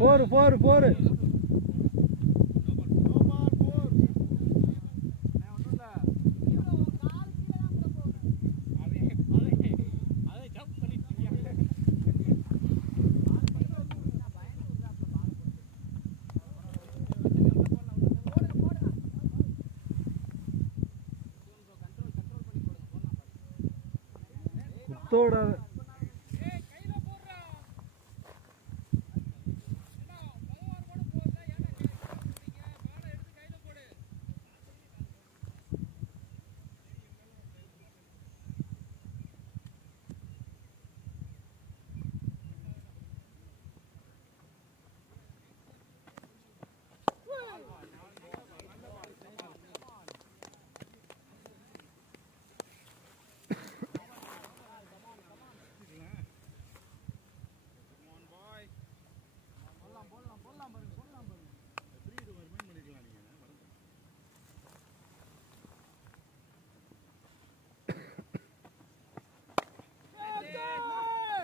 4 குத்தோட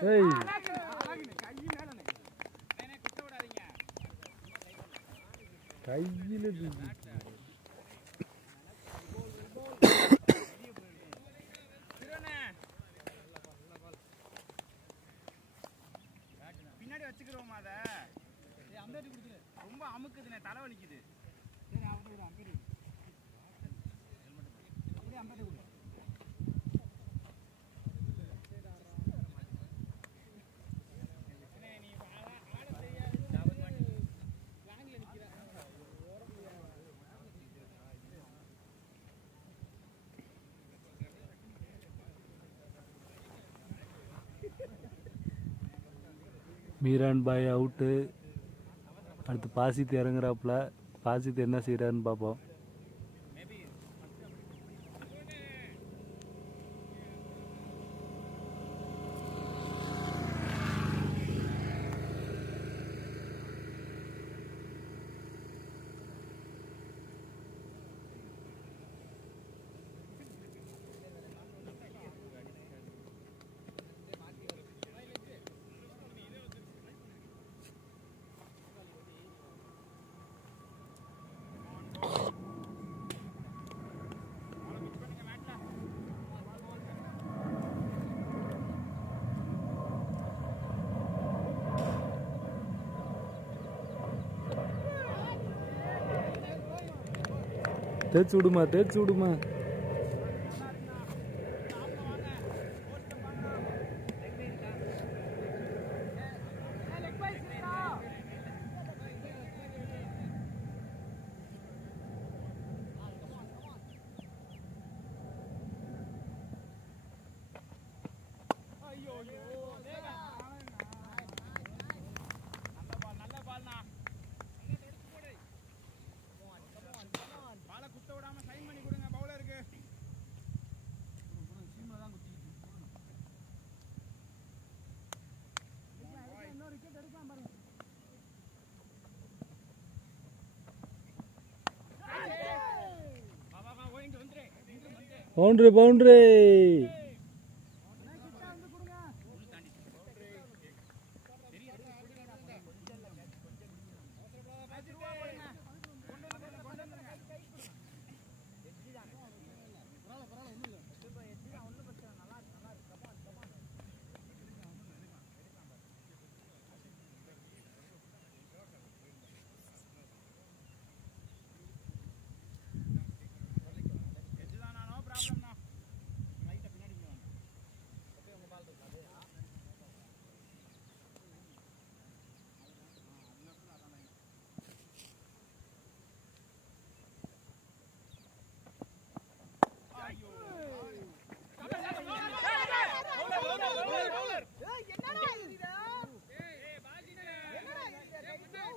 Hey. கையில பின்னாடி வச்சுக்கிறோமா அத அம்பேடி குடுத்துரு ரொம்ப அமுக்குதுனே தலை வலிக்குது சரி அவரு ஒரு அம்பேடி சரி அம்பேடி குடு மீரான் பாய் அவுட்டு. அடுத்து பாசித்து இறங்குறாப்புல. பாசித்து என்ன செய்கிறாருன்னு பார்ப்போம். தேய்ச்சி விடுமா. பவுண்டரி.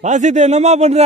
பாசித்து என்னம்மா பண்ற?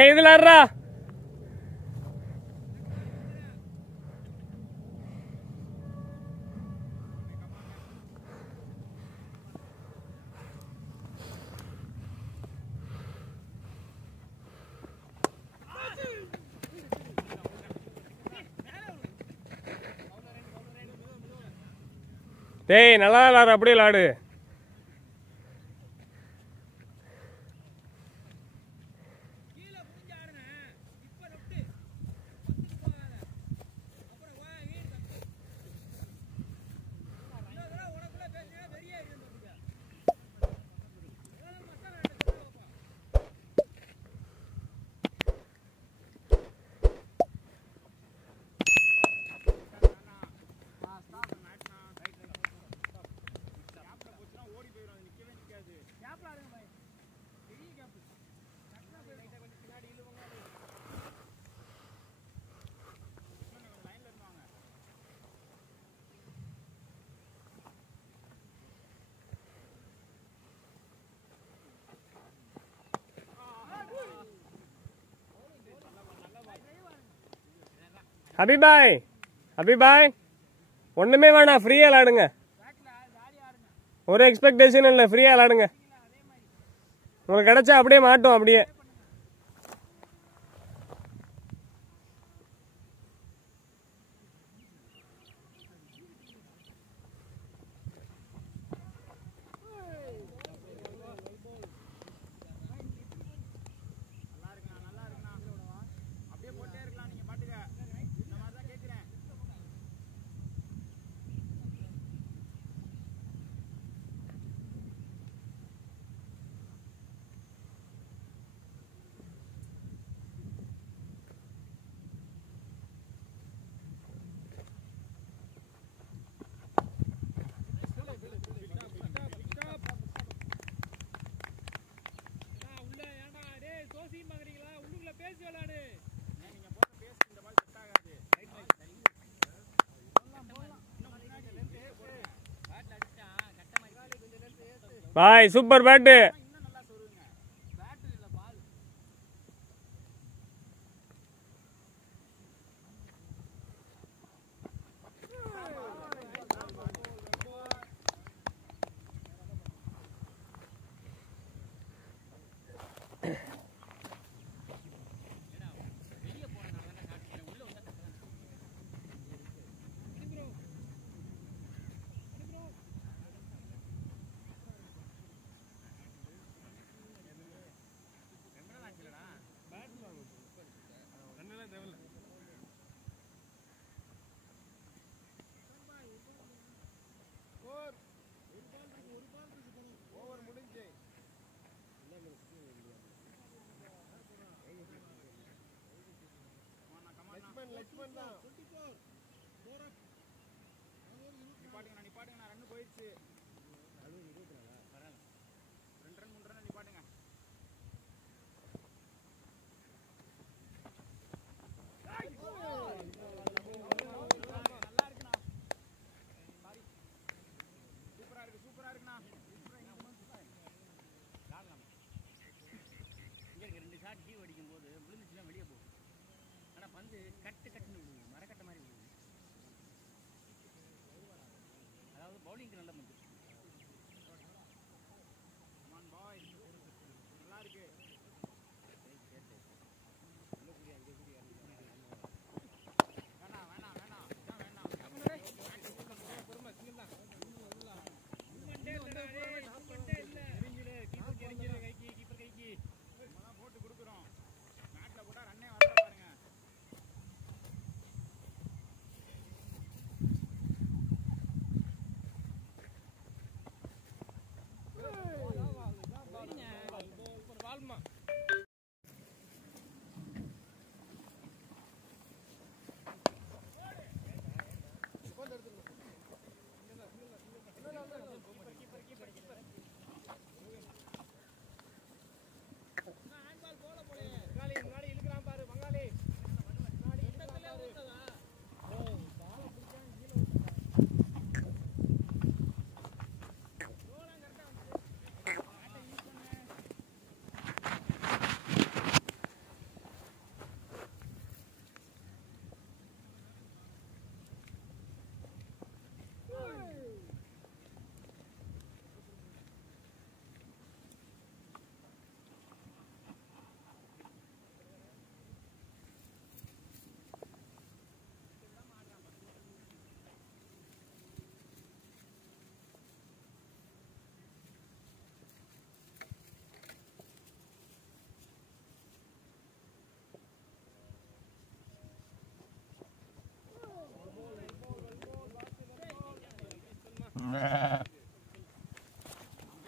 ஏய் இதுல ஆடுறா. டேய் நல்லா விளாடு, அப்படியே விளாடு. ஹபிபாய், ஹபிபாய் ஒண்ணுமே வேணாம், ஃப்ரீயா விளாடுங்க. ஒரு எக்ஸ்பெக்டேஷன் இல்லை, ஃப்ரீயா விளாடுங்க. உங்களுக்கு கிடைச்சா அப்படியே மாட்டோம். அப்படியே பாய், சூப்பர் பேட்டு. நிப்பாட்டுங்க, ரன்னு போயிடுச்சு. 2 ரன் 3 ரன் நிப்பாட்டுங்க. சூப்பரா இருக்குண்ணா. இங்க 2 ஷாட் டீ அடிக்கும் போது விழுந்துச்சுன்னா வெளியே போகும். ஆனா பந்து கட்டுன்னு விழுது, மரக்கட்ட மாதிரி விழுது. அதாவது பவுலிங்க்கு நல்ல பந்து. கமான் பாய், நல்லா இருக்கு. போட்டு கொடுக்குறோம். மேட்ல போட்டா ரன்னே வர பாருங்க.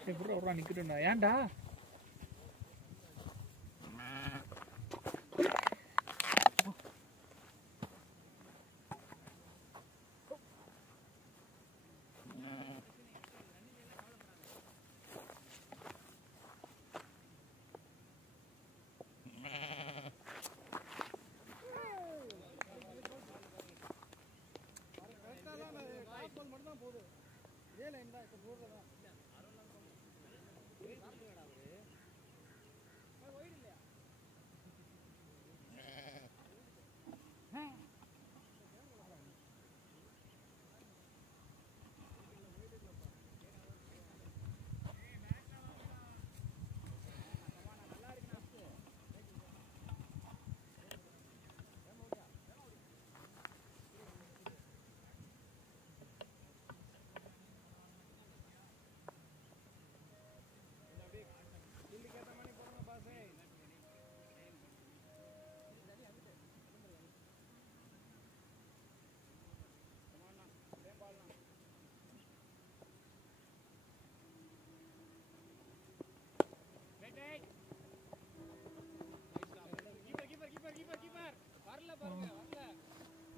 எப்படி விட்றா நிற்கட்டும்டா ஏன்டா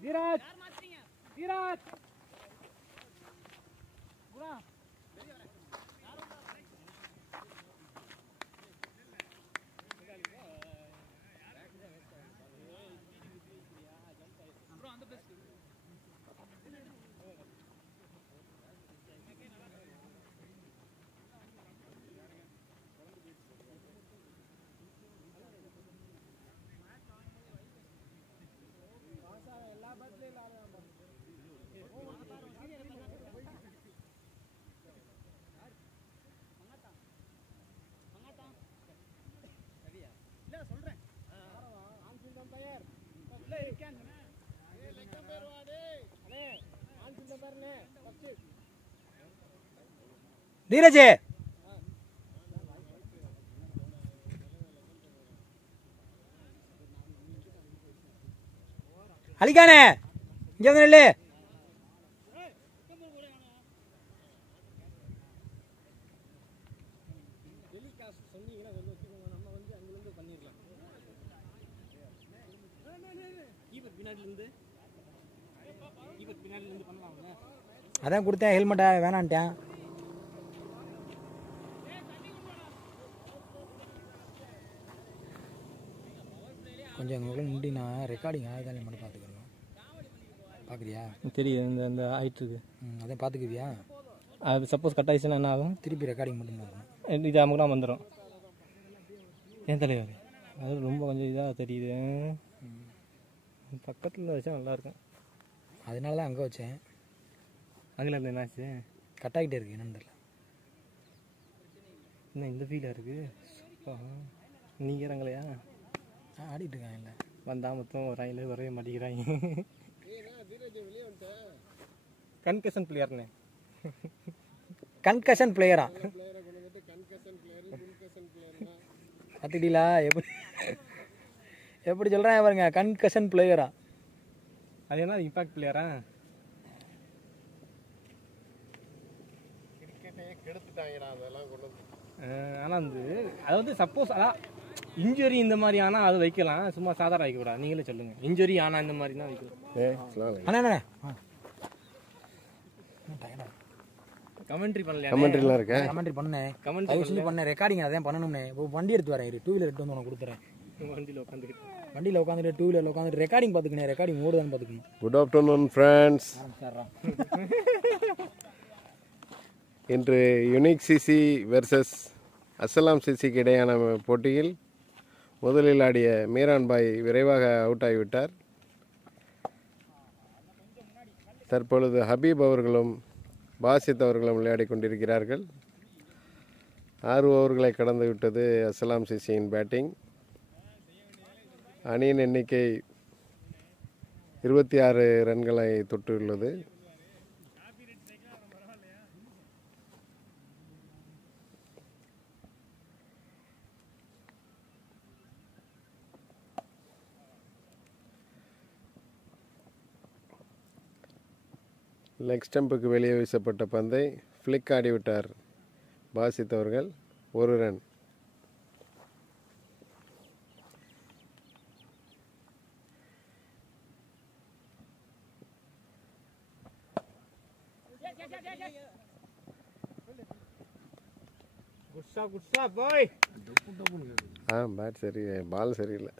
தீராஜ் தீராஜ் குணா அப்புறம் அந்த பெஸ்ட் நீரஜே அலிகானே இங்க வந்து நில்லு. அதான் கொடுத்தேன் ஹெல்மெட்டா வேணான்ட்டேன். கொஞ்சம் எங்களுக்குள்ள நின்றுனா ரெக்கார்டிங் ஆகுதானே மட்டும் பார்த்துக்கணும். பார்க்குறியா? தெரியும் இந்த இந்த ஆயிட்டு இருக்கு. அதான் பார்த்துக்குவியா? அது சப்போஸ் கட் ஆயிடுச்சுன்னா என்ன ஆகும்? திருப்பி ரெக்கார்டிங் மட்டும் பார்க்கணும். இது நமக்குலாம் வந்துடும். ஏன் தலைவர் அது ரொம்ப கொஞ்சம் இதாக தெரியுது. பக்கத்தில் வச்சா நல்லாயிருக்கும். அதனால தான் அங்கே வச்சேன். அங்கே இருந்து என்னாச்சு? கட் ஆகிட்டே இருக்கு என்னன்னு தெரியல. என்ன இந்த ஃபீலாக இருக்குது? நீங்கள் இறங்கலையா? ஆடிட்டு இருக்காங்க. இல்லை வந்தால் மொத்தம் வராங்களே வரவே மாட்டேங்கிறாங்க. கன்கஷன் பிளேயர்னே. கன்கஷன் பிளேயரா? பார்த்துக்கிட்டீங்களா எப்படி எப்படி சொல்கிறேன் பாருங்க. கன்கஷன் பிளேயரா? அது என்ன இம்பாக்ட் பிளேயரா? ஆனால் வந்து அது வந்து சப்போஸ் அதான் இன்ஜுரி இந்த மாதிரி ஆனால் அது வைக்கலாம். சும்மா சாதாரண வைக்கக்கூடாது. நீங்களே சொல்லுங்கள். இன்ஜுரி ஆனால் இந்த மாதிரி தான் வைக்கலாம். அண்ணா கமெண்ட்ரி பண்ணலையா? கமெண்ட்ரிலாம் இருக்கா? கமெண்ட்ரி பண்ணேன். கமெண்ட்ரி பண்ணேன். ரெக்கார்டிங் அதான் பண்ணணும்னே. இப்போ வண்டி எடுத்து வரேன். 2 வீலர் எடுத்து வந்து உனக்கு கொடுத்துறேன். வண்டியில் உட்காந்துட்டு 2 வீலரில் உட்காந்துட்டு ரெக்கார்டிங் பார்த்துக்கணும். ரெக்கார்டிங் ஓடுதான்னு பார்த்துக்கணும். Good afternoon friends. இன்று யுனிக் சிசி வெர்சஸ் அஸ்ஸலாம் சிசிக்கு இடையான போட்டியில் முதலில் ஆடிய மீரான் பாய் விரைவாக அவுட் ஆகிவிட்டார். தற்பொழுது ஹபீப் அவர்களும் பாசித் அவர்களும் விளையாடி கொண்டிருக்கிறார்கள். 6 ஓவர்களை கடந்து விட்டது அஸ்ஸலாம் சிசியின் பேட்டிங். அணியின் எண்ணிக்கை 26 ரன்களை தொட்டுள்ளது. லெக் ஸ்டம்புக்கு வெளியே வீசப்பட்ட பந்தை ஃப்ளிக் ஆடிவிட்டார் பாசித் அவர்கள். 1 ரன். பேட் சரி, பால் சரியில்லை.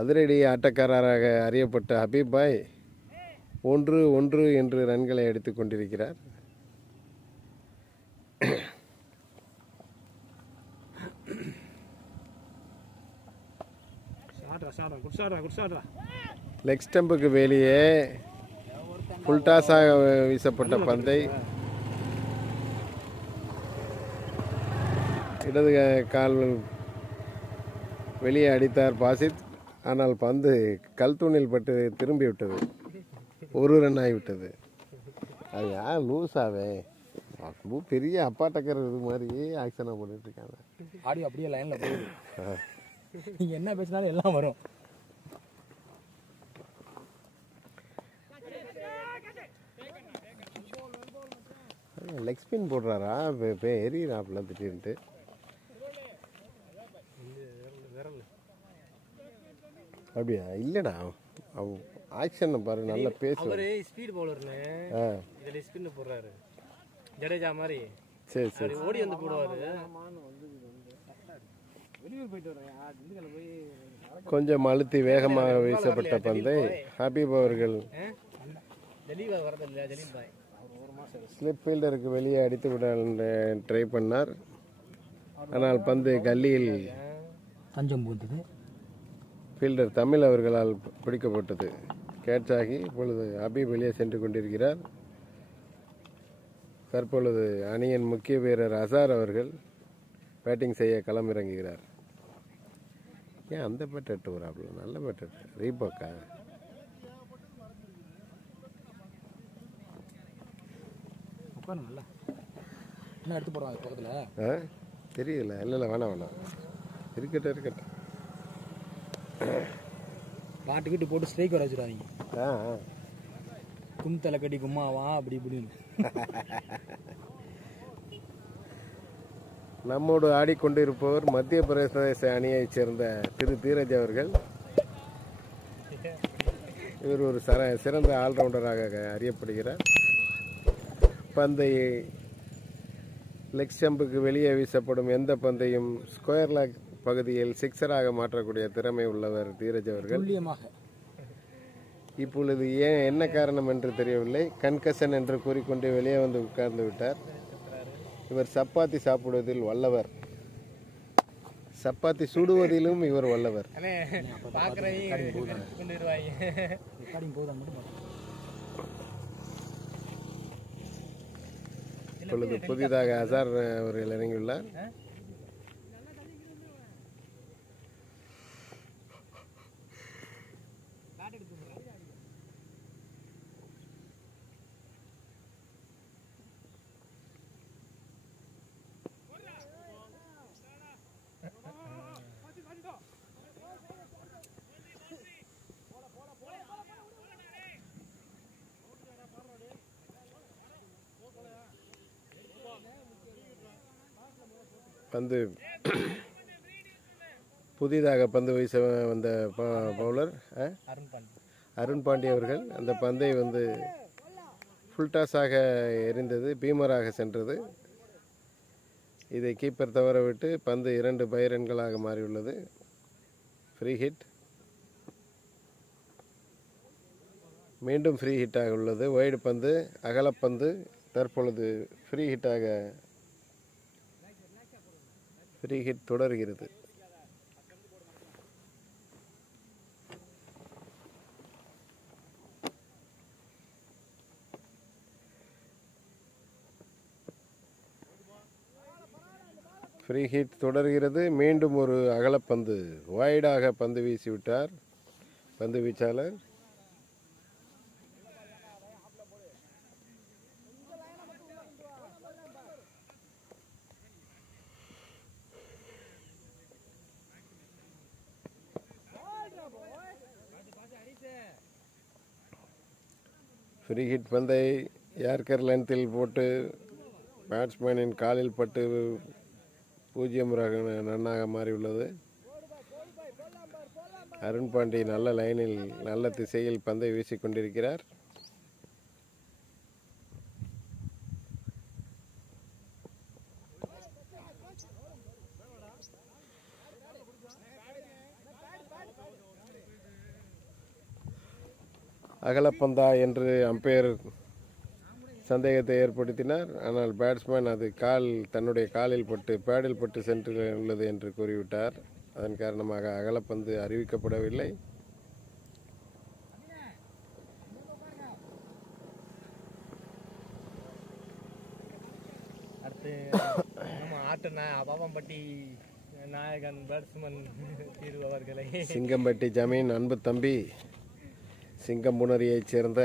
அதிரடி ஆட்டக்காரராக அறியப்பட்ட ஹபீப் பாய் 1-1 என்று ரன்களை அடித்துக் கொண்டிருக்கிறார். லெக் ஸ்டம்புக்கு வெளியே புல்டாஸாக வீசப்பட்ட பந்தை இடது கால் வெளியே அடித்தார் பாசித். ஆனால் பந்து கல் தூணில் பட்டு திரும்பி விட்டது. 1 ரன் ஆகிவிட்டது. அது யார் லூஸாவே பெரிய அப்பா டக்கர் இது மாதிரி ஆக்ஷனாக போட்டுட்டு இருக்காங்க. ஆடியோ அப்படியே லைன்ல போகுது. நீங்க என்ன பேசினாலும் எல்லாம் வரும். லெக் ஸ்பின் போடுறாரா எரியிறாப்புல திடீர்னுட்டு. அப்படியா? இல்லடா, ஆக்ஷன் பாரு, நல்லா பேசுவாரு. ஸ்பீட் பவுலர்னு இதுல ஸ்பின் போடுறாரு ஜடேஜா மாதிரி. சரி சரி, ஓடி வந்து போடுவாரு. கொஞ்சம் அழுத்தி வேகமாக வீசப்பட்ட பந்தை ஹபீப் அவர்கள் ஸ்லிப் ஃபீல்டருக்கு வெளியே அடித்து விட ட்ரை பண்ணார். ஆனால் பந்து கல்லியில் தஞ்சம் போந்தது. ஃபீல்டர் தமிழ் அவர்களால் பிடிக்கப்பட்டது. கேட்ச் ஆகி இப்பொழுது ஹபீப் வெளியே சென்று கொண்டிருக்கிறார். தற்பொழுது அணியின் முக்கிய வீரர் அசார் அவர்கள் பேட்டிங் செய்ய களமிறங்குகிறார். ஏன் அந்த பேட் எட்டு வராப்புல? நல்ல பேட் எட்டு. ரீபாக்கா? நல்லா என்ன எடுத்து போடுவாங்க பக்கத்தில்? தெரியல. இல்லை வேணாம் இருக்கட்டும். பாட்டுக்கிட்டு போட்டு ஸ்ட்ரைக் வர வச்சுடாதீங்க. கும் தலை கட்டி கும்மாவா அப்படி இப்படின்னு. நம்மோடு ஆடிக்கொண்டிருப்பவர் மத்திய பிரதேச அணியைச் சேர்ந்த திரு தீரஜ் அவர்கள். இவர் ஒரு சிறந்த ஆல்ரவுண்டராக அறியப்படுகிறார். பந்தை லெக் ஸ்டம்புக்கு வெளியே வீசப்படும் எந்த பந்தையும் ஸ்கொயர் லேக் பகுதியில் சிக்ஸராக மாற்றக்கூடிய திறமை உள்ளவர் தீரஜ் அவர்கள். இப்பொழுது என்ன காரணம் என்று தெரியவில்லை, கன்கஷன் என்று கூறிக்கொண்டு வெளியே வந்து உட்கார்ந்து விட்டார். இவர் சப்பாத்தி சாப்பிடுவதில் வல்லவர், சப்பாத்தி சுடுவதிலும் இவர் வல்லவர். இப்பொழுது புதிதாக அசார் அவர்கள் இறங்கியுள்ளார். பந்து புதிதாக பந்து வீச வந்த பவுலர் அருண் பாண்டி அவர்கள் அந்த பந்தை வந்து ஃபுல்டாஸாக எரிந்தது, பீமராக சென்றது. இதை கீப்பர் தவற விட்டு பந்து 2 பை ரன்களாக மாறியுள்ளது. ஃப்ரீ ஹிட், மீண்டும் ஃப்ரீ ஹிட்டாக உள்ளது. வைடு பந்து, அகலப்பந்து தற்பொழுது ஃப்ரீ ஹிட் தொடர்கிறது. ஃப்ரீ ஹிட் தொடர்கிறது. மீண்டும் ஒரு அகலப்பந்து, வைடாக பந்து வீசிவிட்டார் பந்து வீச்சாளர். ஃப்ரீ ஹிட் பந்தை யார்கர் லென்த்தில் போட்டு பேட்ஸ்மேனின் காலில் பட்டு 0 ரன்னாக மாறியுள்ளது. அருண் பாண்டி நல்ல லைனில் நல்ல திசையில் பந்தை வீசிக்கொண்டிருக்கிறார். அகலப்பந்தா என்று அம்பையர் சந்தேகத்தை ஏற்படுத்தினார். ஆனால் பேட்ஸ்மேன் அது தன்னுடைய காலில் பட்டு பேடில் பட்டு சென்று உள்ளது என்று கூறிவிட்டார். அதன் காரணமாக அகலப்பந்து அறிவிக்கப்படவில்லை. அடுத்து நம்ம பாப்பம்பட்டி நாயகன் பேட்ஸ்மேன் தீர்வு அவர்களை சிங்கம்பட்டி ஜமீன் அன்பு தம்பி சிங்கம்புணரியைச் சேர்ந்த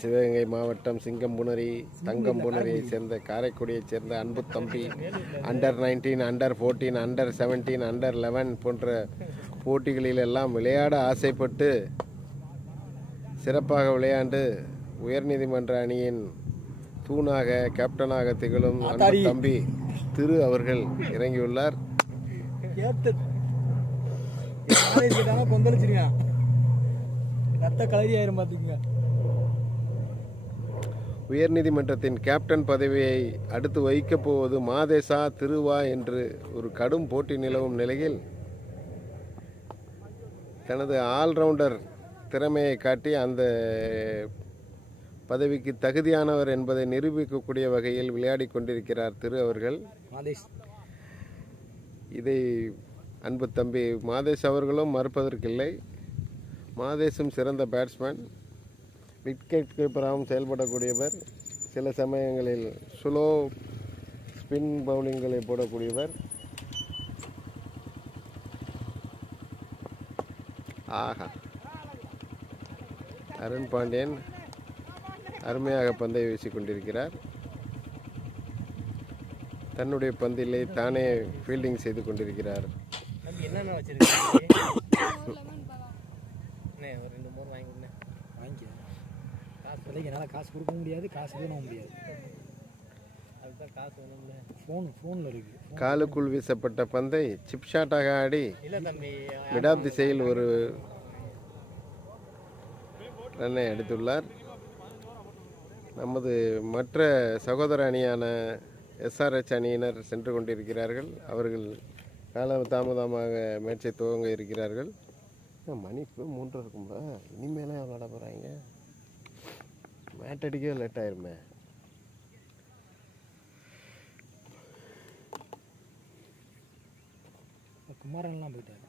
சிவகங்கை மாவட்டம் சிங்கம்புணரி தங்கம்புணரியைச் சேர்ந்த காரைக்குடியைச் சேர்ந்த அன்பு தம்பி அண்டர் 19, அண்டர் 14, அண்டர் 17, அண்டர் 11 போன்ற போட்டிகளிலெல்லாம் விளையாட ஆசைப்பட்டு சிறப்பாக விளையாண்டு உயர்நீதிமன்ற அணியின் தூணாக கேப்டனாக திகழும் அன்பு தம்பி திரு அவர்கள் இறங்கியுள்ளார். உயர்நீதிமன்றத்தின் கேப்டன் பதவியை அடுத்து வகிக்கப் போவது மாதேசா திருவா என்று ஒரு கடும் போட்டி நிலவும் நிலையில் தனது ஆல்ரவுண்டர் திறமையை காட்டி அந்த பதவிக்கு தகுதியானவர் என்பதை நிரூபிக்கக்கூடிய வகையில் விளையாடி கொண்டிருக்கிறார் திரு அவர்கள். இதை அன்பு தம்பி மாதேஷ் அவர்களும் மறுப்பதற்கில்லை. மாதேஷும் சிறந்த பேட்ஸ்மேன், விக்கெட் கீப்பராகவும் செயல்படக்கூடியவர், சில சமயங்களில் ஸ்லோ ஸ்பின் பவுலிங்களை போடக்கூடியவர். ஆஹா, அருண் பாண்டியன் அருமையாக பந்தை வீசிக்கொண்டிருக்கிறார். தன்னுடைய பந்திலே தானே ஃபீல்டிங் செய்து கொண்டிருக்கிறார். என்னென்ன வச்சிருக்கீங்க? ஒரு 2 மோர் வாங்கிக்க. என்னால் காசு கொடுக்க முடியாது, காசு பண்ண முடியாது. அதுதான் காசு வேணும்ல. ஃபோனில் இருக்கு. காலுக்குள் வீசப்பட்ட பந்தை சிப் ஷாட்டாக ஆடி மிடாப் திசையில் ஒரு ரன்னை அடித்துள்ளார். நமது மற்ற சகோதர அணியான SRH அணியினர் சென்று கொண்டிருக்கிறார்கள். அவர்கள் கால தாமதமாக மேட்சை துவங்க இருக்கிறார்கள். மணி இப்போ 3 இருக்கும்பா, இனிமேலே விளாட போகிறாங்க. மேட் அடிக்கவே லேட் ஆயிருமே. குமாரன்லாம் போயிட்டாரு.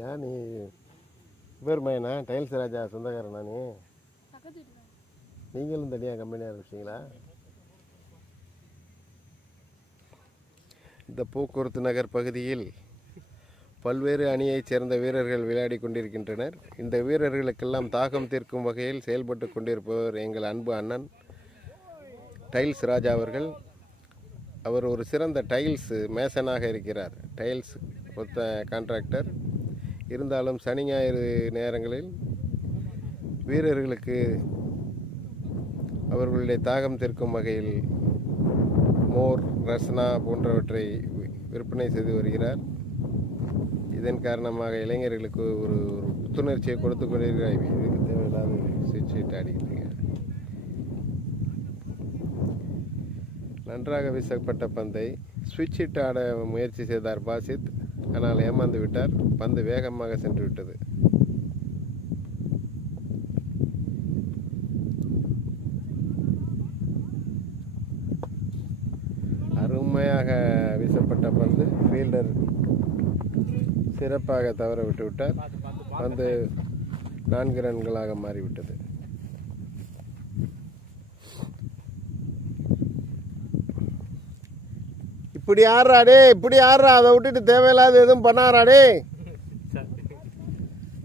யார் நீ பேர் மையனா டைல்ஸ் ராஜா சொந்தக்காரனா நீங்களும் தனியாக கம்பெனி ஆரம்பிச்சிங்களா? இந்த போக்குவரத்து நகர் பகுதியில் பல்வேறு அணியைச் சேர்ந்த வீரர்கள் விளையாடி கொண்டிருக்கின்றனர். இந்த வீரர்களுக்கெல்லாம் தாகம் தீர்க்கும் வகையில் செயல்பட்டு கொண்டிருப்பவர் எங்கள் அன்பு அண்ணன் டைல்ஸ் ராஜா அவர்கள். அவர் ஒரு சிறந்த டைல்ஸ் மேசனாக இருக்கிறார், டைல்ஸ் மொத்த கான்ட்ராக்டர். இருந்தாலும் சனி ஞாயிறு நேரங்களில் வீரர்களுக்கு அவர்களுடைய தாகம் தீர்க்கும் வகையில் மோர், ரஸ்னா போன்றவற்றை விற்பனை செய்து வருகிறார். இதன் காரணமாக இளைஞர்களுக்கு ஒரு புத்துணர்ச்சியை கொடுத்து கொண்டிருக்கிறார். இதுக்கு தேவையில்லாத சுவிட்ச் ஆடிக்கிட்டு நன்றாக வீசப்பட்ட பந்தை சுவிட்ச் இட்டு ஆட முயற்சி செய்தார் பாசித். ஆனால் ஏமாந்து விட்டார். பந்து வேகமாக சென்று விட்டது. அருமையாக வீசப்பட்ட பந்து ஃபீல்டர் சிறப்பாக தவற விட்டு விட்டார். பந்து 4 ரன்களாக மாறிவிட்டது. இப்படி ஆடுறாடே, இப்படி ஆடுறா, அதை விட்டுட்டு தேவையில்லாத எதுவும் பண்ணாராடே.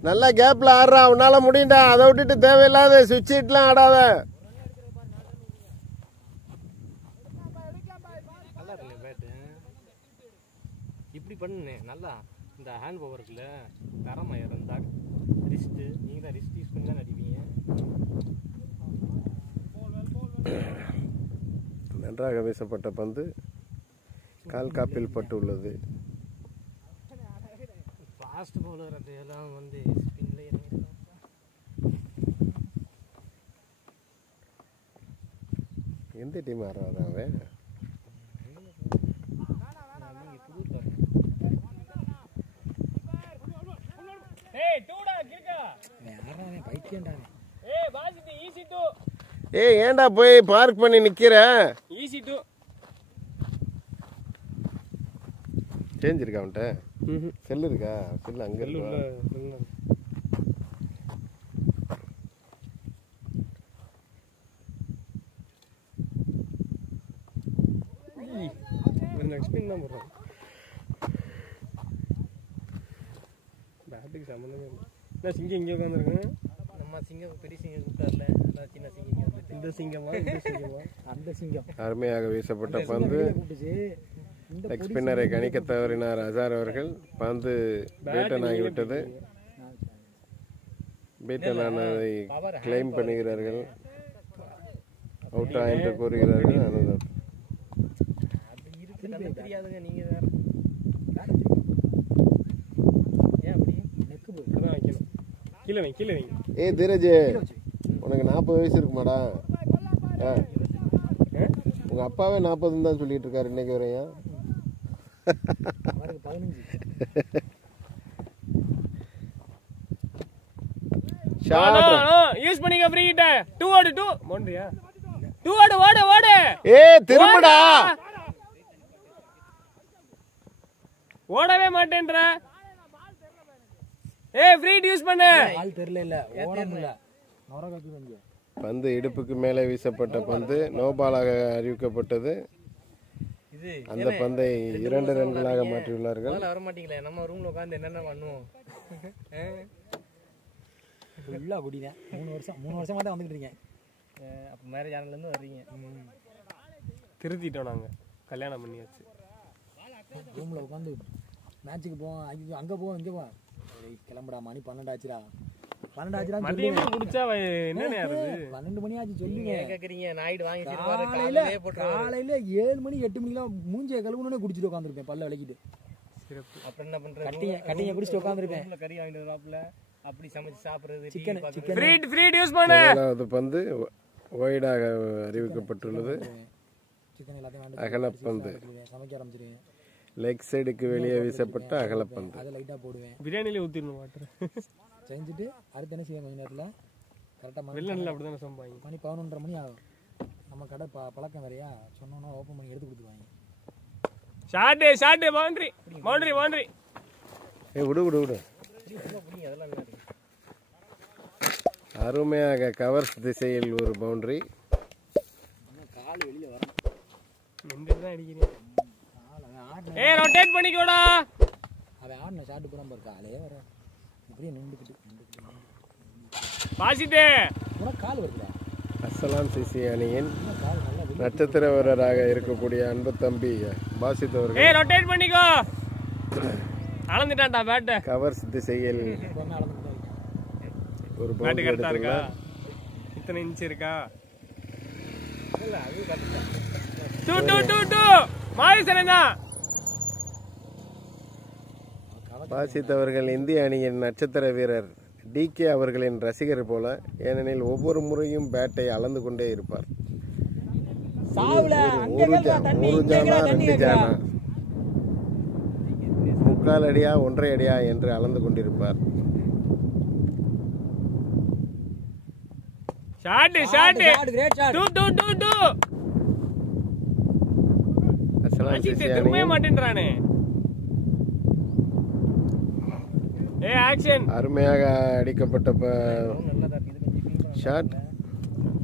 நல்லா கேப்ல ஆடுறா, உன்னால முடியும்டா. அதை விட்டுட்டு தேவையில்லாத சுவிட்ச் ஹிட்லாம் ஆடாத. இப்படி பண்ணு நல்லா. இந்த ஹேண்ட் ஓவருக்குள்ள தரமா இருந்தா ரிஸ்ட் நீங்க தான் ரிஸ்ட் நன்றாக வீசப்பட்ட பந்து கால் காப்பில் பட்டுள்ளது. ஃபாஸ்ட் பவுலர் அதெல்லாம் வந்து ஸ்பின்ல எந்த டீம் ஆடுறான் அவன்? ஏய் ஏன்டா போய் பார்க் பண்ணி நிக்கிற? ஈஸி டூ சேஞ்ச் இருக்கா அவன்கிட்ட? செல்லு இருக்கா? செல்லு அங்க இருக்கா? ஸ்பின் தான் போடுறோம். பேட்டுக்கு சம்மந்தமே இல்லை. என்ன சிங்கம் இங்கே உட்காந்துருக்கேன்? நம்ம சிங்கம் பெரிய சிங்கம் கூப்பிட்டார்ல, அதான் சின்ன சிங்கம் வந்துட்டு. இந்த சிங்கமா இந்த சிங்கமா? அந்த சிங்கம் அருமையாக வீசப்பட்ட பந்து லெக் ஸ்பின்னரை கணிக்க தவறினார் அசார் அவர்கள். பந்து பேட்டன் ஆகிவிட்டது. பேட்டன் ஆனதை கிளைம் பண்ணுகிறார்கள். அவுட்டா என்று கூறுகிறார்கள். ஆனால் தெரியாதுங்க, நீங்க வேற ஏன் அப்படி நெக்கு போய் இப்படிதான் வைக்கணும். கீழே வைங்க, கீழே வைங்க. ஏய் தீரஜ், உனக்கு 40 வயசு இருக்குமாடா? உங்க அப்பாவே 40 தான் சொல்லிட்டு இருக்காரு இன்னைக்கு வரையா? அவருக்கு 15. யூஸ் பண்ணிக்க ஃப்ரீ ஹிட். 2 ஓடு 2 மோன்றியா? 2 ஓடு ஓடு ஓடு. ஏய் திரும்படா. ஓடவே மாட்டேன்ற. ஏய் ஃப்ரீ யூஸ் பண்ணு. ஆள் தெரியல இல்ல, ஓட முடியல. நொரகக்கு வந்து பந்து இடுப்புக்கு மேலே வீசப்பட்ட பந்து நோபாலாக அறிவிக்கப்பட்டது. இது அந்த பந்தை 2 ரன்களாக மாற்றியுள்ளார்கள். வர மாட்டீங்களே, நம்ம ரூம்ல உட்கார்ந்து என்னென்ன பண்ணுவோம்? ஃபுல்லா குடினேன். 3 வருஷமா தான் வந்துட்டு இருக்கேன். அப்ப மேரேஜ் ஆனதுல இருந்து வர்றீங்க. திருத்திட்டோம் நாங்க. கல்யாணம் பண்ணியாச்சு. ரூம்ல உட்காந்து மேட்சுக்கு போவோம், அங்க போவோம், இங்க போவோம். கிளம்புடா, மணி 12 ஆச்சுடா. 12 ஆச்சுடா மதியமே குடிச்சா என்ன நேரம்? 12 மணி ஆச்சு சொல்லுங்க. கேக்குறீங்க நாய்டு வாங்கி காலையில 7 மணி 8 மணிக்கெல்லாம் மூஞ்சிய கழுவுனே குடிச்சிட்டு உட்காந்துருப்பேன், பல்ல விளக்கிட்டு. அப்புறம் என்ன பண்றது? கட்டிங்க குடிச்சிட்டு உட்காந்துருப்பேன். கறி வாங்கிட்டு வராப்புல அப்படி சமைச்சு சாப்பிடுறது. சிக்கன் ஃப்ரீ யூஸ் பண்ணு. அது பந்து ஒய்டாக அறிவிக்கப்பட்டுள்ளது. சிக்கன் எல்லாத்தையும் அகலப்பந்து சமைக்க ஆரம்பிச்சிருவேன். லெக் சைடுக்கு வெளியே வீசப்பட்ட அகலப்பந்து. அதை லைட்டா போடுவேன். பிரியாணில ஊத்திடணும் வாட்டர். செஞ்சுட்டு அடுத்து என்ன செய்வேன், கொஞ்ச நேரத்துல கரெக்டா வெள்ளனில் அப்படிதானே சம்பாதிங்க. மணி 11:30 மணி ஆகும். நம்ம கடை பழக்கம் வேறையா, சொன்னோன்னா ஓப்பன் பண்ணி எடுத்து கொடுத்துருவாங்க. Shot boundary. ஏய் விடு விடு விடு. அருமையாக கவர்ஸ் திசையில் ஒரு பவுண்டரி. கால் வெளியில வரும். நின்றுதான் அடிக்கிறேன். ஏய் ரொட்டேட் பண்ணிக்கோடா. அவன் ஆடின ஷாட் பூரா பாரு, காலே வர இப்படியே நின்றுக்கிட்டு பாசிட்டே உனக்கு கால் வருதுடா. அஸ்ஸலாம் சிசி அணியின் கால் நல்லா நட்சத்திர வீரராக இருக்கக்கூடிய அன்பு தம்பி பாசித் அவர்கள் ஏய் ரொட்டேட் பண்ணிக்கோ. அளந்துட்டான்டா பேட். கவர்ஸ் திசையில் ஒரு பேட் பவுண்டரி கரெக்டா இருக்கா? எடுத்துள்ளார். இத்தனை இன்ச் இருக்கா? இல்ல அது கரெக்டா. 2 மாறி சரேனா. பாசித் அவர்கள் இந்திய அணியின் நட்சத்திர வீரர் டிகே அவர்களின் ரசிகர் போல, ஏனெனில் ஒவ்வொரு முறையும் பேட்டை அளந்து கொண்டே இருப்பார். ஒரு ஜானா 2 ஜானா 3/4 அடியா 1.5 அடியா என்று அளந்து கொண்டிருப்பார். Shot great shot. 2 அஸ்ஸலாம் அஜித் சிசி திரும்பவே அணியின் மாட்டேன்றானே. ஏய் ஆக்ஷன். அருமையாக அடிக்கப்பட்ட ஷாட்.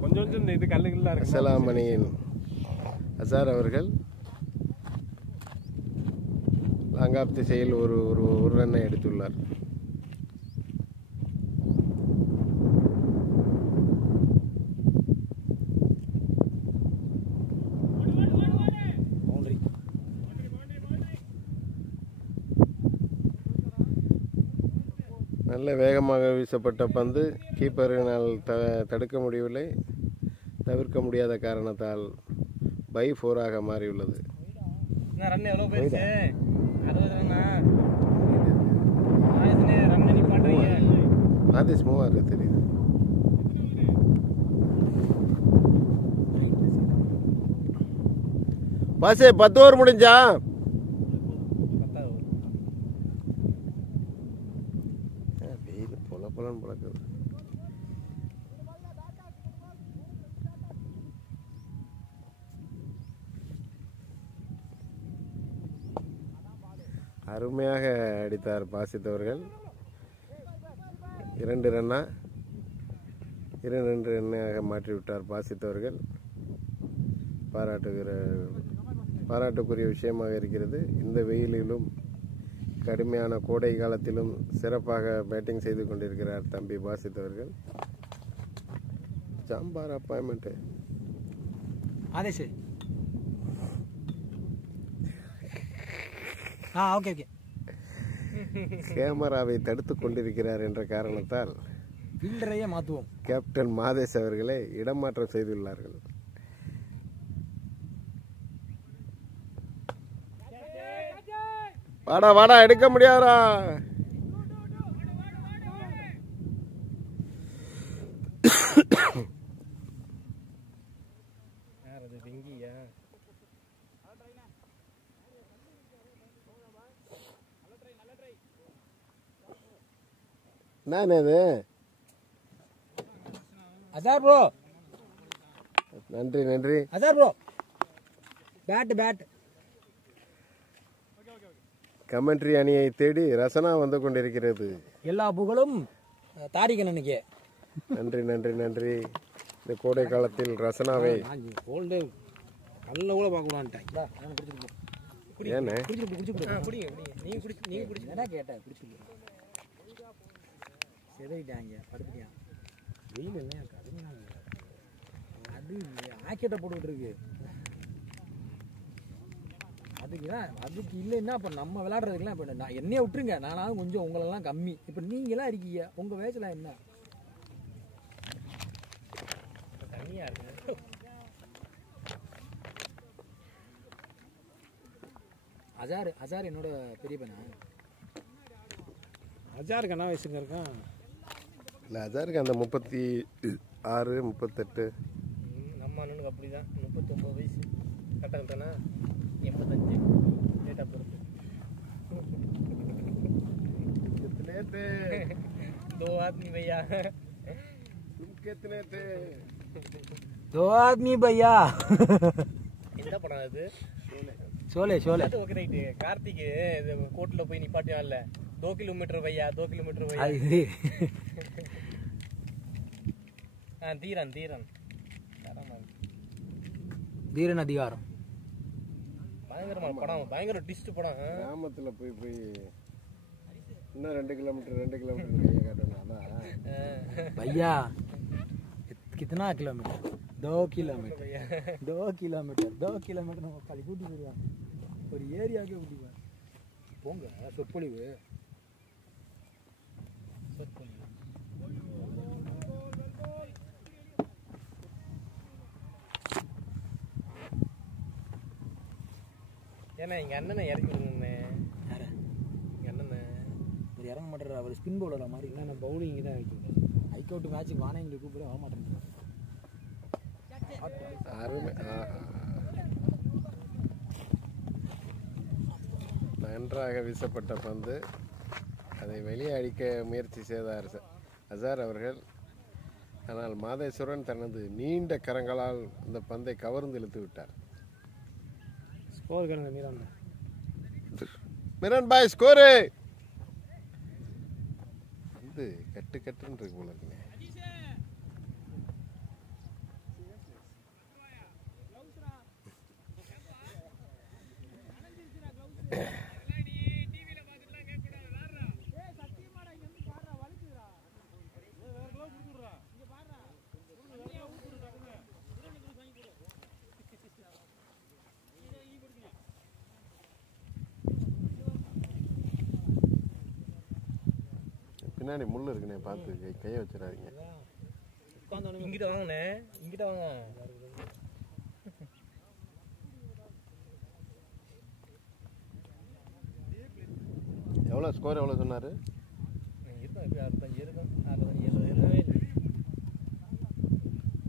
கொஞ்சம் இந்த இது கல்லுகள்லாம் இருக்கு. அஸ்ஸலாம் அணியின் அசார் அவர்கள் லாங் ஆஃப் திசையில் ஒரு ரன்னை எடுத்துள்ளார். பவுண்டரி. நல்ல வேகமாக வீசப்பட்ட பந்து கீப்பரினால் தடுக்க முடியவில்லை. தவிர்க்க முடியாத காரணத்தால் பை 4 மாறியுள்ளது. ரன் எவ்வளோ போயிடுச்சு? 60 ரன்னா. ரன் நீ பண்ணுறீங்க. ஆதிஷ் மூவாரு தெரியுது. பாசே 10 ஓவர் முடிஞ்சா? வெயில் பொலன்னு பழக்குது. அருமையாக அடித்தார் பாசித் அவர்கள். 2 ரன்னாக மாற்றிவிட்டார் பாசித் அவர்கள். பாராட்டுக்குரிய விஷயமாக இருக்கிறது. இந்த வெயிலிலும் கடுமையான கோடை காலத்திலும் சிறப்பாக பேட்டிங் செய்து கொண்டிருக்கிறார் தம்பி பாசித் அவர்கள். ஜாம்பார் அப்பாயின்மெண்ட் ஆதேஷ். Okay okay. கேமராவை தடுத்து கொண்டிருக்கிறார் என்ற காரணத்தால் ஃபீல்டரையே மாற்றுவோம். கேப்டன் மாதேஷ் அவர்களை இடமாற்றம் செய்துள்ளார்கள். வாடா எடுக்க முடியாதா? என்னது அசார் ப்ரோ? நன்றி அசார் ப்ரோ. பேட் கமெண்ட்ரி அணியை தேடி ரசனா வந்து கொண்டிருக்கிறது. எல்லா புகழும் தாரிகண்ணனுக்கே. நன்றி. இந்த கோடை காலத்தில் ரசனாவை கோல்டு கல்ல கூட பார்க்கலான்ட்டேன். ஏன்னு கேட்டேன். செதறிட்டாங்க, படுத்துட்டான். வெயில் இல்லையா கடுமையான அது ஆக்கெட்டை போட்டுக்கிட்டு இருக்கு. அதுக்கு இல்லைன்னா இப்போ நம்ம விளையாடுறதுக்குலாம் இப்போ நான் என்னைய விட்டுருங்க, நானாவது கொஞ்சம் உங்களெல்லாம் கம்மி. இப்போ நீங்களாம் இருக்கீங்க, உங்கள் வயசுல என்ன தண்ணியாக இருக்கு. அசார் என்னோட பெரிய பையனா? அஜாருக்கு என்ன வயசுங்க இருக்கான்? இல்லை அஜாருக்கு அந்த 36 38. நம்ம அண்ணனுக்கு அப்படி தான் 39 வயசு. கரெக்டாக தானே? 85 டேட் ஆஃப் பர்த். दो आदमी भैया तुम कितने थे? 2 आदमी भैया. என்ன படம் அது? சோலே. Okay right. கார்த்திக் கோர்ட்ல போய் நிப்பாட்டியான்ல 2 किलोमीटर भैया 2 किलोमीटर भैया. தீரன் அதிகாரம். பயங்கரமான படம், பயங்கர டிஸ்ட் படம். கிராமத்துல போய் இன்னும் 2 கிலோமீட்டர் கையை காட்டணும். அதான் भैया कितना किलोमीटर? 2 किलोमीटर. 2 किलोमीटर நம்ம பள்ளி கூட்டி போடுவாங்க. ஒரு ஏரியாவுக்கு கூட்டி போங்க. சொற்பொழிவு. ஏன்னா எங்க அண்ணனை இறக்கி விடுங்க. யாரு? எங்க அண்ணனை அவர் இறங்க மாட்டார். அவர் ஸ்பின் பவுலர் மாதிரி. நான் பவுலிங் தான் வைக்கிறேன். ஹைக் அவுட் மேட்ச்சுக்கு வானே இங்கே கூப்பிட வர மாட்டேன். அருமை. நன்றாக வீசப்பட்ட பந்து. அதை வெளியே அடிக்க முயற்சி செய்தார் அசார் அவர்கள். ஆனால் மாதேஸ்வரன் தனது நீண்ட கரங்களால் அந்த பந்தை கவர்ந்து இழுத்து விட்டார். ஸ்கோர் கணக்கு மிரன் பாய் ஸ்கோரு வந்து கட்டுன்னு இருக்கு போல இருக்குங்க. பின்னாடி முள் இருக்குண்ணே, பார்த்து கையை வச்சிடாதீங்க. இங்கிட்ட வாங்கண்ணே, இங்கிட்ட வாங்க. எவ்வளோ ஸ்கோர் எவ்வளோ சொன்னார்?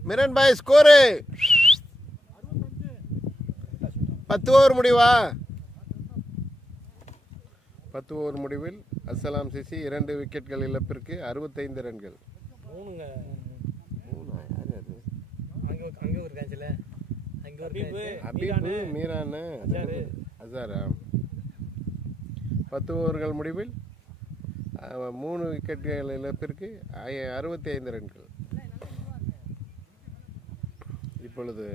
மிரன் பாய் ஸ்கோரு 10 ஓவர் முடிவா? 10 ஓவர் முடிவில் அஸ்ஸலாம் சிசி 2 விக்கெட்கள் இழப்பிற்கு 65 ரன்கள். 3ங்க. 3 யார் அது? அங்க ஒரு காஞ்சில அங்க ஒரு அபீபு மீரானு அசாரா. 10 ஓவர்கள் முடிவில் 3 விக்கெட்டுகள் இழப்பிற்கு 65 ரன்கள். இப்பொழுது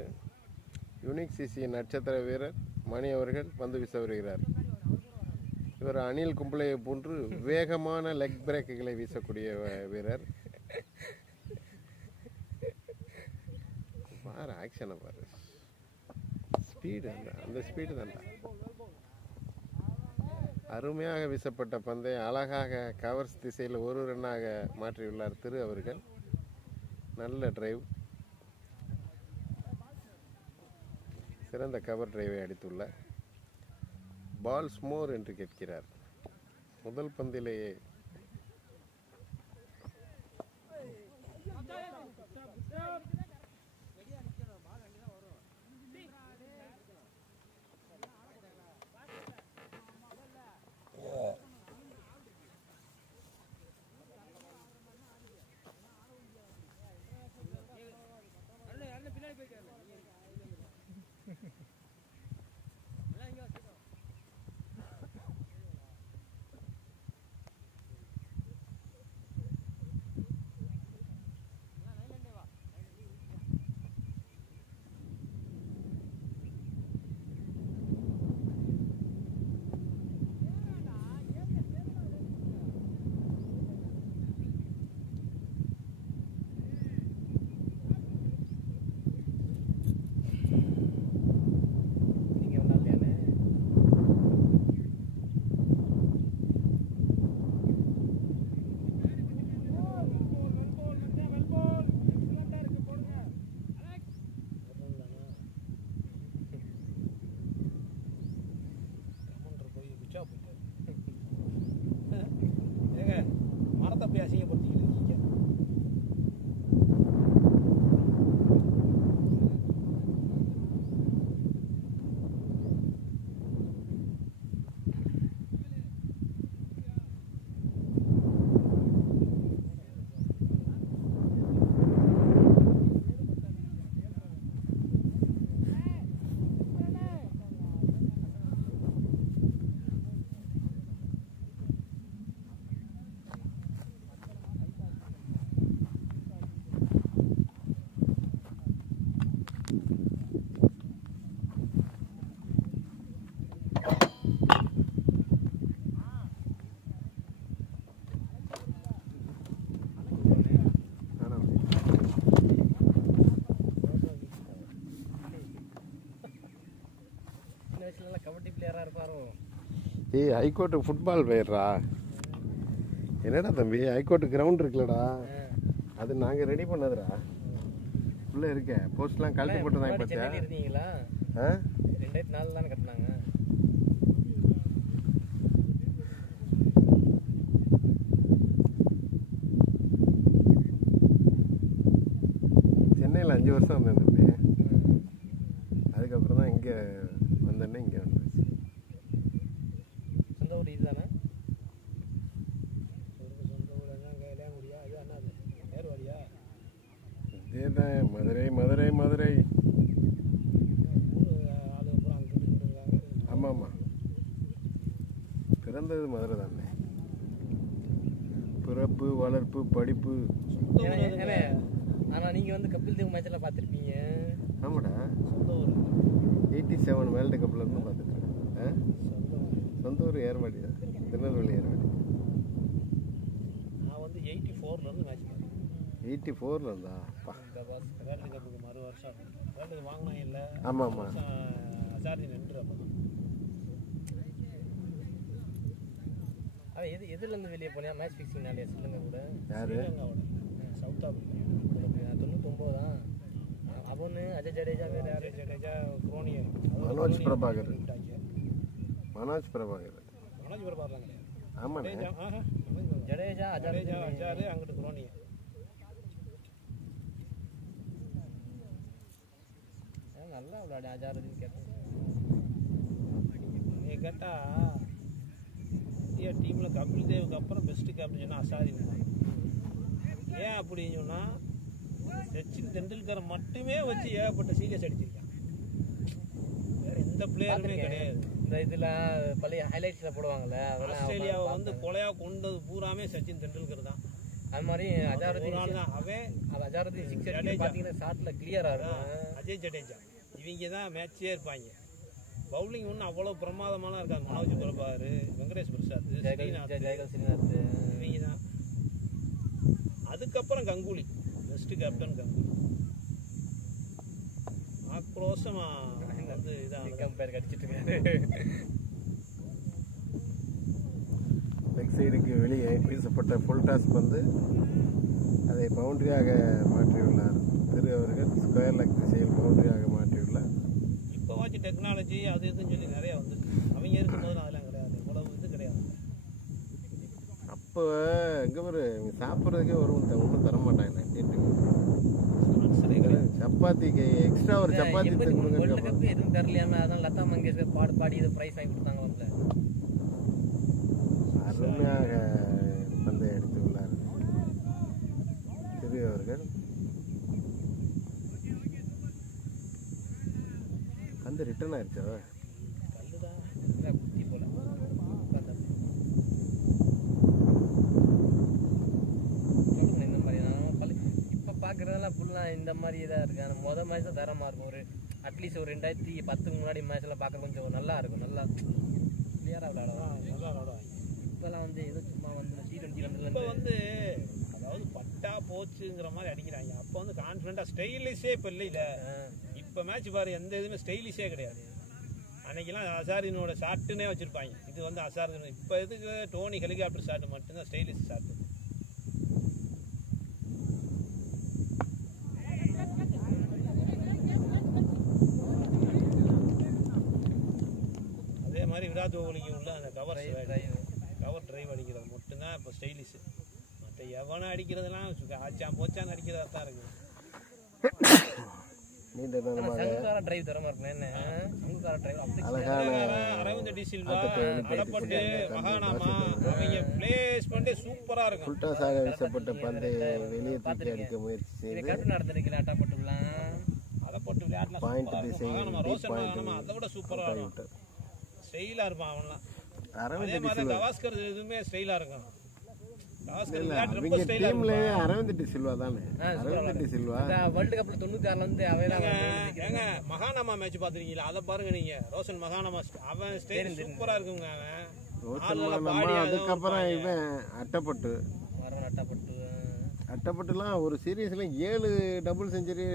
யூனிக் சிசியின் நட்சத்திர வீரர் மணி அவர்கள் பந்து வீச வருகிறார். இவர் அனில் கும்பளையை போன்று வேகமான லெக் பிரேக்குகளை வீசக்கூடிய வீரர். பாரு ஆக்ஷனை பாரு, ஸ்பீடு அந்த ஸ்பீடு தான். அருமையாக வீசப்பட்ட பந்தை அழகாக கவர்ஸ் திசையில் ஒரு ரன்னாக மாற்றியுள்ளார் திரு அவர்கள். நல்ல டிரைவ், சிறந்த கவர் டிரைவை அடித்துள்ளார். பால்ஸ் மோர் என்று கேட்கிறார். முதல் பந்திலேயே மரத்தை போய் அசிங்கப்படுத்திக்கிட்டு கபடி பிளேயரா இருப்பாரோ? ஏய் ஹைகோர்ட்டு ஃபுட்பால் பிளேயரா? என்னடா தம்பி, ஹைகோர்ட்டு கிரவுண்ட் இருக்குல்லடா, அது நாங்கள் ரெடி பண்ணதுடா. உள்ளே இருக்க போஸ்ட்லாம் கழட்டி போட்டு தான் பார்த்தியா? இருந்தீங்களா? 2004 தானே கட்டினாங்க. சென்னையில் 5 வருஷம் வந்தேன் தம்பி. அதுக்கப்புறம் தான் இங்கே வந்தேன்னே இங்கே வந்துச்சு. சொந்த ஊர் இதுதானே? இதே தான் மதுரை மதுரை மதுரை. ஆமாம் ஆமாம், பிறந்தது மதுரை தானே. பிறப்பு வளர்ப்பு படிப்பு. ஆனா நீங்க வந்து கபில் தேவ் மேட்ச் எல்லாம் பார்த்திருப்பீங்க. ஆமாடா, 87 வேர்ல்டு கப்ல இருந்து பார்த்துருக்கேன். சொந்த ஊர் ஏர்வாடி தான், திருநெல்வேலி ஏர்வாடி. நான் வந்து 84ல இருந்து மேட்ச் பார்த்தேன். 84ல இருந்தா வேர்ல்டு கப்புக்கு மறு வருஷம் வேர்ல்டு கப் வாங்கினா இல்லை. ஆமாம் ஆமாம், அசார்ஜி நின்று அப்போ எதுல இருந்து வெளியே போனியா மேட்ச் ஃபிக்ஸிங்னாலே சொல்லுங்க கூட யாரு சவுத் ஆப்பிரிக்கா 99 தான் அவனு அஜய் ஜடேஜா வேற யாரு ஜடேஜா குரோனியன் மனோஜ் பிரபாகர் மனோஜ் பிரபாகர் மனோஜ் பிரபாகர் கிடையாது ஆமாண்ணே ஜடேஜா ஜடேஜா அஜாரு அங்கிட்டு குரோனியன் நல்லா விளையாடு அஜாருன்னு கேட்டேன் நீ கேட்டா இந்தியா டீம்ல கபில் தேவுக்கு அப்புறம் பெஸ்ட் கேப்டன் சொன்னா அசாதின் தான். ஏன் அப்படின்னு சொன்னா சச்சின் தெண்டுல்கர் மட்டுமே வச்சு ஏகப்பட்ட சீரியஸ் அடிச்சிருக்கான். வேற எந்த பிளேயருமே கிடையாது. இந்த இதுல பழைய ஹைலைட்ஸ்ல போடுவாங்கல்ல அதெல்லாம் ஆஸ்திரேலியாவை வந்து கொலையா கொண்டது பூராமே சச்சின் தெண்டுல்கர் தான். அது மாதிரி ஒரு நாள் தான் அவன் அஜாரதி சிக்ஸ் பாத்தீங்கன்னா ஷாட்ல கிளியரா இருக்கும். அஜய் ஜடேஜா இவங்க தான் மேட்சே இருப்பாங்க. பவுலிங் ஒன்றும் அவ்வளோ பிரமாதமான இருக்காங்க. மனோஜ் பிரபாகர், வெங்கடேஷ் பிரசாத், ஸ்ரீநாத் இவங்க தான். அதுக்கப்புறம் கங்குலி பெஸ்ட் கேப்டன் கங்குலி ஆக்ரோஷமா வந்து இதான் பேர் கடிச்சிட்டு இருக்காரு. லெக் சைடுக்கு வெளியே வீசப்பட்ட ஃபுல் டாஸ் பந்து அதை பவுண்டரியாக மாற்றியுள்ளார் திரு அவர்கள். ஸ்கொயர் லெக் திசையில் பவுண்டரியாக மாற்றியுள்ளார். இப்போ வாட்சி டெக்னாலஜி அது இதுன்னு சொல்லி நிறைய வந்து அவங்க இருக்கும்போது அதெல்லாம் கிடையாது. இவ்வளவு இது கிடையாது. அப்போ எங்கே ஒரு சாப்பிட்றதுக்கே ஒன்றும் தர மாட்டாங்க. சப்பாத்திக்கு எக்ஸ்ட்ரா ஒரு சப்பாத்தி கொடுங்க. எதுவும் தெரியலையாம அதான் லதா மங்கேஷ்கர் பாடு பாடி இது பிரைஸ் வாங்கி கொடுத்தாங்க. அருமையாக பந்தை அடித்துள்ளார் திரு அவர்கள். அந்த ரிட்டர்ன் ஆயிடுச்சா குத்தி போல இந்த மாதிரி இப்ப பாக்குறதெல்லாம் ஃபுல்லா இந்த மாதிரி இதா இருக்கு. ஆனா மொதல் மேட்ச் தான் தரமா இருக்கும். ஒரு அட்லீஸ்ட் ஒரு 2010 முன்னாடி மேட்ச் எல்லாம் பார்க்க கொஞ்சம் நல்லா இருக்கும். நல்லா கிளியரா விளையாடலாம். நல்லா விளையாடுவாங்க. இப்பெல்லாம் வந்து ஏதோ சும்மா வந்து T20 இப்போ வந்து அதாவது பட்டா போச்சுங்கிற மாதிரி அடிக்கிறாங்க. அப்போ வந்து கான்ஃபிடண்டா ஸ்டைலிஷே இப்போ இல்லை. இப்போ மேட்ச் பாரு எந்த இதுவுமே ஸ்டைலிஷே கிடையாது. அன்னைக்கெல்லாம் அசாரினோட ஷாட்டுன்னே வச்சிருப்பாங்க. இது வந்து அசாரின். இப்போ இதுக்கு டோனி ஹெலிகாப்டர் ஷாட்டு மட்டும்தான் ஸ்டைலிஷ் ஷாட்டு. அதே மாதிரி விராட் கோலிக்கு உள்ள அந்த கவர் டிரைவ் அடிக்கிறது மட்டும்தான் இப்போ ஸ்டைலிஷ். மற்ற எவனை அடிக்கிறதுலாம் ஆச்சான் போச்சான்னு அடிக்கிறதா தான் இருக்கு. டிரைவ் தரமா இருக்கும். அரவிந்த் டி சில்வா, அடப்பட்டு, மகானாமா அவங்க பிளேஸ்மெண்ட் சூப்பரா இருக்கும். ஃபுல்டாஸாக வீசப்பட்ட பந்தை வெளியே தூக்கி அடிக்க முயற்சி செய்து அடப்பட்டு விளையாட்டுல மகானாமா ரோஷன் மகானாமா அதை விட சூப்பரா இருக்கும். ஸ்டைலா இருப்பான் அவன்லாம். அதே மாதிரி கவாஸ்கர் இதுவுமே ஸ்டைலா இருக்கும். அரவிந்த் டி சில்வா தானே. அரவிந்த் டி சில்வா வேர்ல்ட் கப்ல 96 வந்து ஏங்க மகானாமா மேட்ச் பாத்துருக்கீங்களா? அதை பாருங்க நீங்க. ரோஷன் மகானாமா அவன் ஸ்டைல் சூப்பரா இருக்குங்க. அவன் அதுக்கப்புறம் இவன் அட்டப்பட்டு அட்டப்பட்டுலாம் ஒரு சீரீஸ்ல 7 டபுள் செஞ்சுரி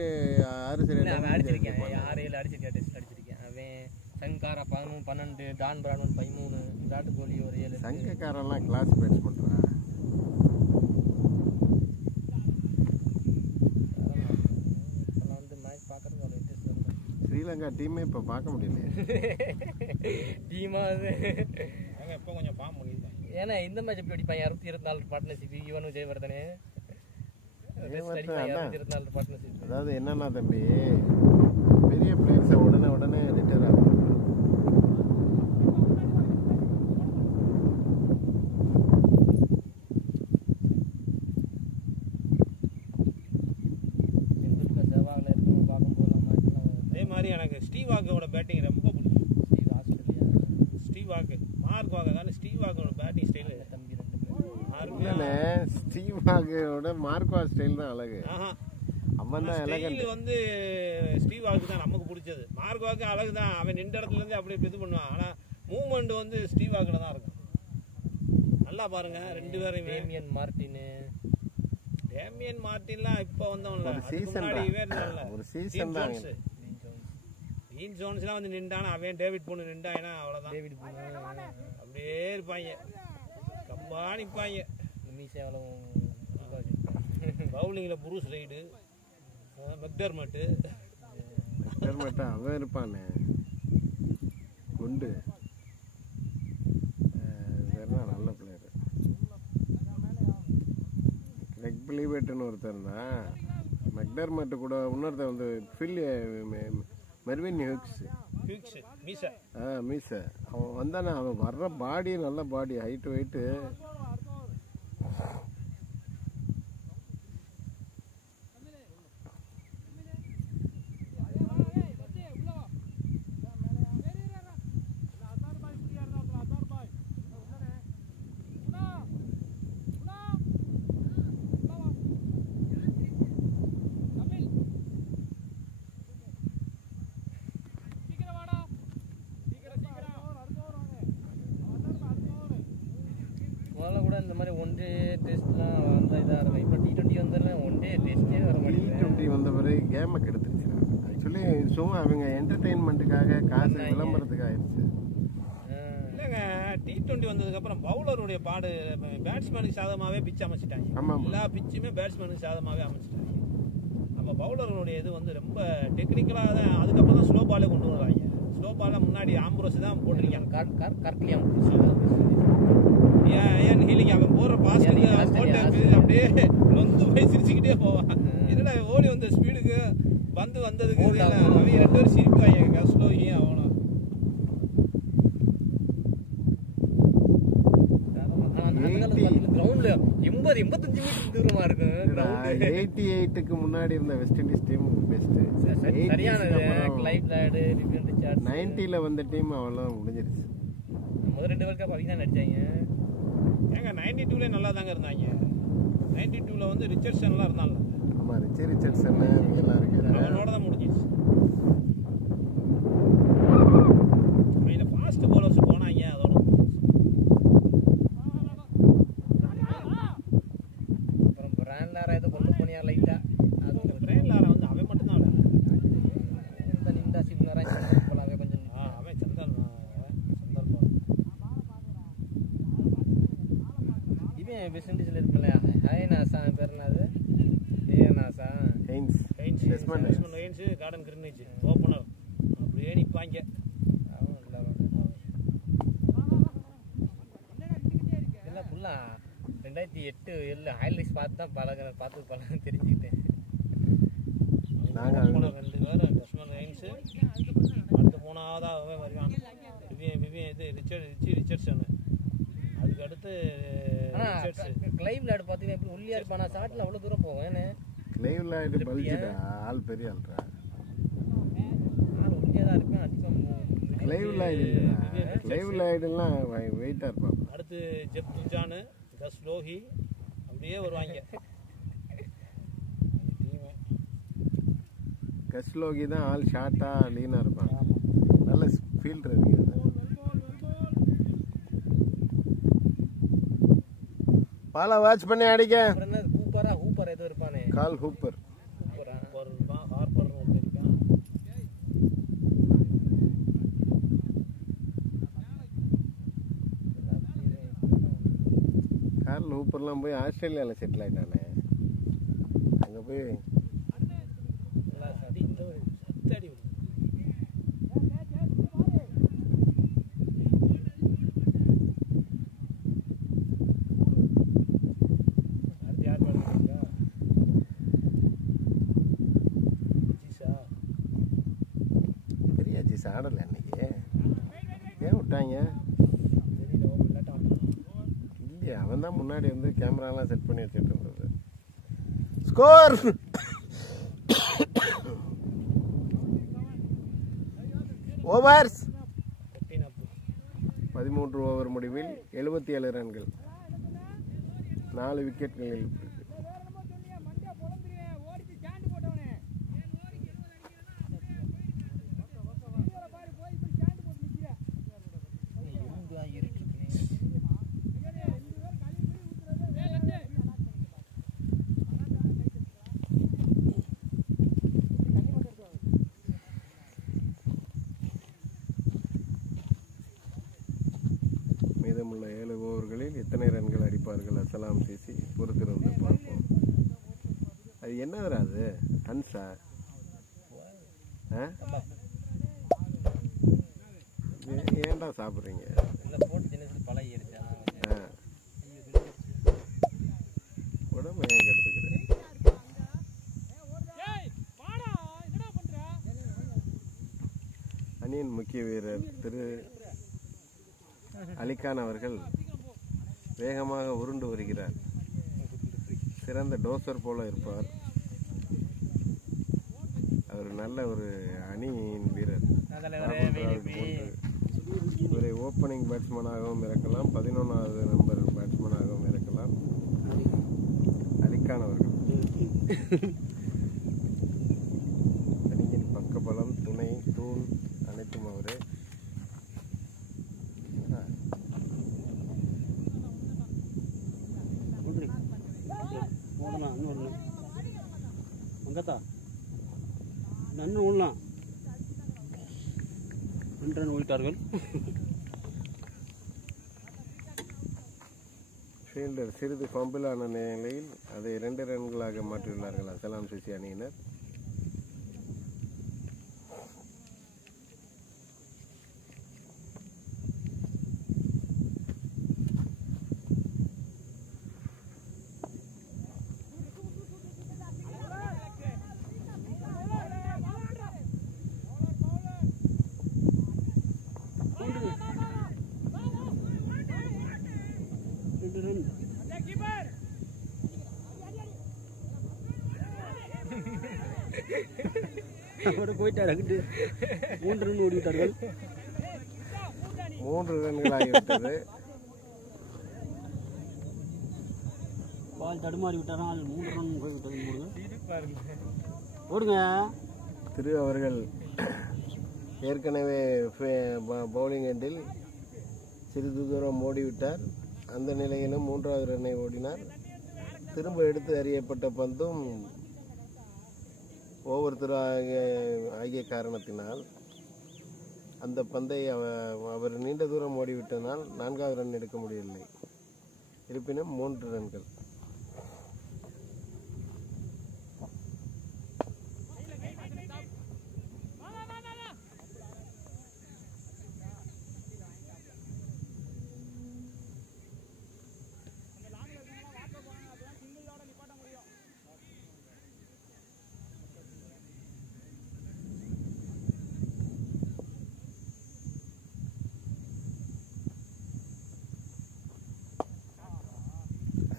6 செஞ்சுரி அடிச்சிருக்கேன். 6-7 அடிச்சிருக்கேன். டெஸ்ட் அடிச்சிருக்கேன். அவன் Sankara 11 12 Don Bradman 13 Virat Kohli ஒரு 7. சங்கக்காரெல்லாம் கிளாஸ் பேட்ஸ் பண்றான். ஸ்ரீலங்கா டீமே இப்ப பார்க்க முடியல. டீமா இப்போ கொஞ்சம் ஃபார்ம் பண்ணிருக்காங்க. ஏன்னா இந்த மேட்ச் எப்படி அடிப்பாங்க? 624 பார்ட்னர்ஷிப் இவனும் ஜெயவர்தனே 624 பார்ட்னர்ஷிப். அதாவது என்னன்னா தம்பி, பெரிய பிளேயர்ஸை உடனே ரிட்டையர் ஆகும். எனக்கு ஸ்டீவ் வாக்கோட பேட்டிங் ரொம்ப பிடிக்கும். ஸ்டீவ் வாக்கு மார்க் வாக்க தானே. ஸ்டீவ் வாக்கோட பேட்டிங் ஸ்டைல் ஸ்டீவ் வாக்கோட மார்க் வாக் ஸ்டைல் தான் அழகு. அவன் தான் எலகன்ட். வந்து ஸ்டீவ் வாக்கு தான் நமக்கு பிடிச்சது. மார்க் வாக்கு அழகு தான். அவன் நின்ற இடத்துல இருந்து அப்படி இது பண்ணுவான். ஆனா மூவ்மெண்ட் வந்து ஸ்டீவ் வாக்குல தான் இருக்கும். நல்லா பாருங்க ரெண்டு பேரும். டேமியன் மார்டின்லாம் இப்போ வந்தவன்ல. ஒரு சீசன் தான். டீன் ஜோன்ஸ்லாம் வந்து நின்றானா அவன் டேவிட் பூன் நின்றானா அவ்வளோதான். அப்படியே இருப்பாங்க. வாணிப்பாங்க மீசை எவ்வளோ பவுலிங்கில் புரூஸ் ரைடு மெக்டர்மட்டு மட்டும் அவன் இருப்பானே குண்டு வேறனா நல்ல பிளேயர். கிரெக் பிலிவேட்டுன்னு ஒருத்தர் தான். மெக்டர்மட்டு கூட இன்னொருத்தர் வந்து மெர்வின் ஹியூக்ஸ் மீசை மீசை அவன் வந்தானே. அவன் வர்ற பாடி நல்ல பாடி, ஹைட்டு வெயிட்டு. முதல்ல கூட இந்த மாதிரி ஒன் டே டெஸ்ட்லாம் வந்தால் இதாக இருக்கும். இப்போ T20 வந்துடுறேன், ஒன் டே டெஸ்ட்டே வர மாட்டேங்குது. T20 வந்த பிறகு கேமை கெடுத்துருச்சு. ஆக்சுவலி சும்மா அவங்க என்டர்டெயின்மெண்ட்டுக்காக காசு விளம்பரத்துக்கு ஆயிடுச்சு. இல்லைங்க, T20 வந்ததுக்கப்புறம் பவுலருடைய பாடு பேட்ஸ்மேனுக்கு சாதகமாகவே பிச்சு அமைச்சிட்டாங்க. ஆமாம். எல்லா பிச்சுமே பேட்ஸ்மேனுக்கு சாதகமாகவே அமைச்சிட்டாங்க. அப்போ பவுலருடைய இது வந்து ரொம்ப டெக்னிக்கலாக தான். அதுக்கப்புறம் தான் ஸ்லோ பாலே கொண்டு வராங்க. ஸ்லோ பாலில் முன்னாடி ஆம்புரோஸ் தான் போட்டிருக்காங்க. கரெக்ட்லியாக ஏன் ஹீலிங் அவன் போடுற பாஸ்கெட்டுக்கு போட்டு அப்படியே நொந்து போய் சிரிச்சுக்கிட்டே போவான். என்னடா ஓடி வந்த ஸ்பீடுக்கு வந்து வந்ததுக்கு அவங்க 2 பேரும் சிரிப்பாங்க. கஸ்லோகியும் அவனும். கிரவுண்ட்ல 80-85 மீட்டர் தூரமா இருக்கு. 88க்கு முன்னாடி இருந்த வெஸ்ட் இண்டீஸ் டீம் பெஸ்ட். சரியான லைவ் லாடு டிஃபரண்ட் சார்ட். 90ல வந்த டீம் அவ்வளவு முடிஞ்சிருச்சு. முதல் 2 வேர்ல்ட் கப் அவங்க தான் நடிச்சாங்க. ஏங்க 92ல நல்லா தாங்க இருந்தாங்க. 92ல வந்து ரிச்சர்ட்சன்லாம் இருந்தாங்க. ஆமா, ரிச்சர்ட்சன் எல்லாம் இருக்காரு. அவனோட தான் முடிஞ்சிச்சு. அவங்க ஃபாஸ்ட் பவுலர்ஸ் போனாங்க. அதோட அப்புறம் பிராண்ட் லாரா ஏதோ கொண்டு போனியா லைட்டா. அது பிராண்ட் லாரா வந்து அவன் மட்டும் தான் இந்த நிண்டா சிம்னரா போலாவே கொஞ்சம். அவன் சந்தல் இவன் வெஸ்ட் இண்டீஸ்ல இருக்கல ஹைனாசா பேர் என்னது? ஏனாசா Haynes Desmond Haynes Gordon Greenidge opener அப்படியே நிப்பாங்க. எல்லாம் ஃபுல்லா 2008 7 ஹைலைட்ஸ் பார்த்து தான் பார்த்து தெரிஞ்சுக்கிட்டேன். நாங்க 2 பேரும் டெஸ்மண்ட் ஹெய்ன்ஸ் அடுத்து 3ஆவதாக வருவான். ரிச்சர்ட்சன். அதுக்கு அடுத்து கிளைவ் லாட் பார்த்தீங்கன்னா எப்படி ஒல்லியா இருப்பானா? ஷாட்ல அவ்வளோ தூரம் போகும். ஏன்னு கிளைவ் லாய்டு பல்ஜிடா, ஆள் பெரிய ஆள்ரா. ஒல்லியா தான் இருப்பேன். அதிகம் கிளைவ் லாய்டுலாம் வெயிட்டா இருப்பாங்க. அடுத்து ஜெப் துஜானு, கஸ்லோஹி அப்படியே வருவாங்க. கஸ்லோகி தான் ஆள் ஷார்ட்டா லீனா இருப்பாங்க. நல்ல ஃபீல்டர் இருக்கு. பாலா வாட்ச் பண்ணி அடிக்க. ஹூப்பர் ஏதோ இருப்பானே. கால் ஹூப்பர். ஹார்பர் இருக்கான். கால் ஹூப்பர்லாம் போய் ஆஸ்திரேலியாவில் செட்டில் ஆயிட்டானே. அங்கே போய் சத்தடி ஆடலை அன்னைக்கு. ஏன் விட்டாங்க இல்லையா? அவன் தான் முன்னாடி வந்து கேமராலாம் செட் பண்ணி வச்சுட்டு இருந்தது. ஸ்கோர் ஓவர்ஸ் 13 ஓவர் முடிவில் 77 ரன்கள், 4 விக்கெட்களில். மீதமுள்ள 7 ஓவர்களில் எத்தனை ரன்கள் அடிப்பார்கள் அசலாம் சிசி பொறுத்திருந்து பார்ப்போம். அது என்னதுடா அது? ஹன்ஸா? ஏன்டா சாப்பிட்றீங்க? போட்டு தினசரி பழகிடுச்சு. உடம்பு ஏன் கெடுத்துக்கிறேன்? அணியின் முக்கிய வீரர் திரு அலிகான் அவர்கள் வேகமாக உருண்டு வருகிறார். சிறந்த டோசர் போல இருப்பார். அவர் நல்ல ஒரு அணியின் வீரர். இவரை ஓப்பனிங் பேட்ஸ்மேனாகவும் இருக்கலாம், 11வது நம்பர் பேட்ஸ்மேனாகவும் இருக்கலாம். அலிகான் அவர்கள் அணியின் பக்கபலம், துணை, தூண் அனைத்தும் அவரே. நன்னு உள்ளாம் 2 ரன் ஓடிட்டார்கள். ஃபீல்டர் சிறிது ஃபம்பிளான நிலையில் அதை 2 ரன்களாக மாற்றியுள்ளார்கள் அசலாம் சிசி அணியினர். போயிட்டார். 3 ரன் ஓடிவிட்டார்கள். 3 ரன்கள் ஆகிவிட்டது. பால் தடுமாறி விட்டாரால் 3 ரன் போய்விட்டது. ஓடுங்க. திரு அவர்கள் ஏற்கனவே பவுலிங் எண்டில் சிறிது தூரம் ஓடிவிட்டார். அந்த நிலையிலும் 3வது ரன்னை ஓடினார். திரும்ப எடுத்து அறியப்பட்ட பந்தும் ஒவ்வொருத்தர் ஆகிய காரணத்தினால் அந்த பந்தை அவர் நீண்ட தூரம் ஓடிவிட்டனால் 4வது ரன் எடுக்க முடியவில்லை. இருப்பினும் 3 ரன்கள்.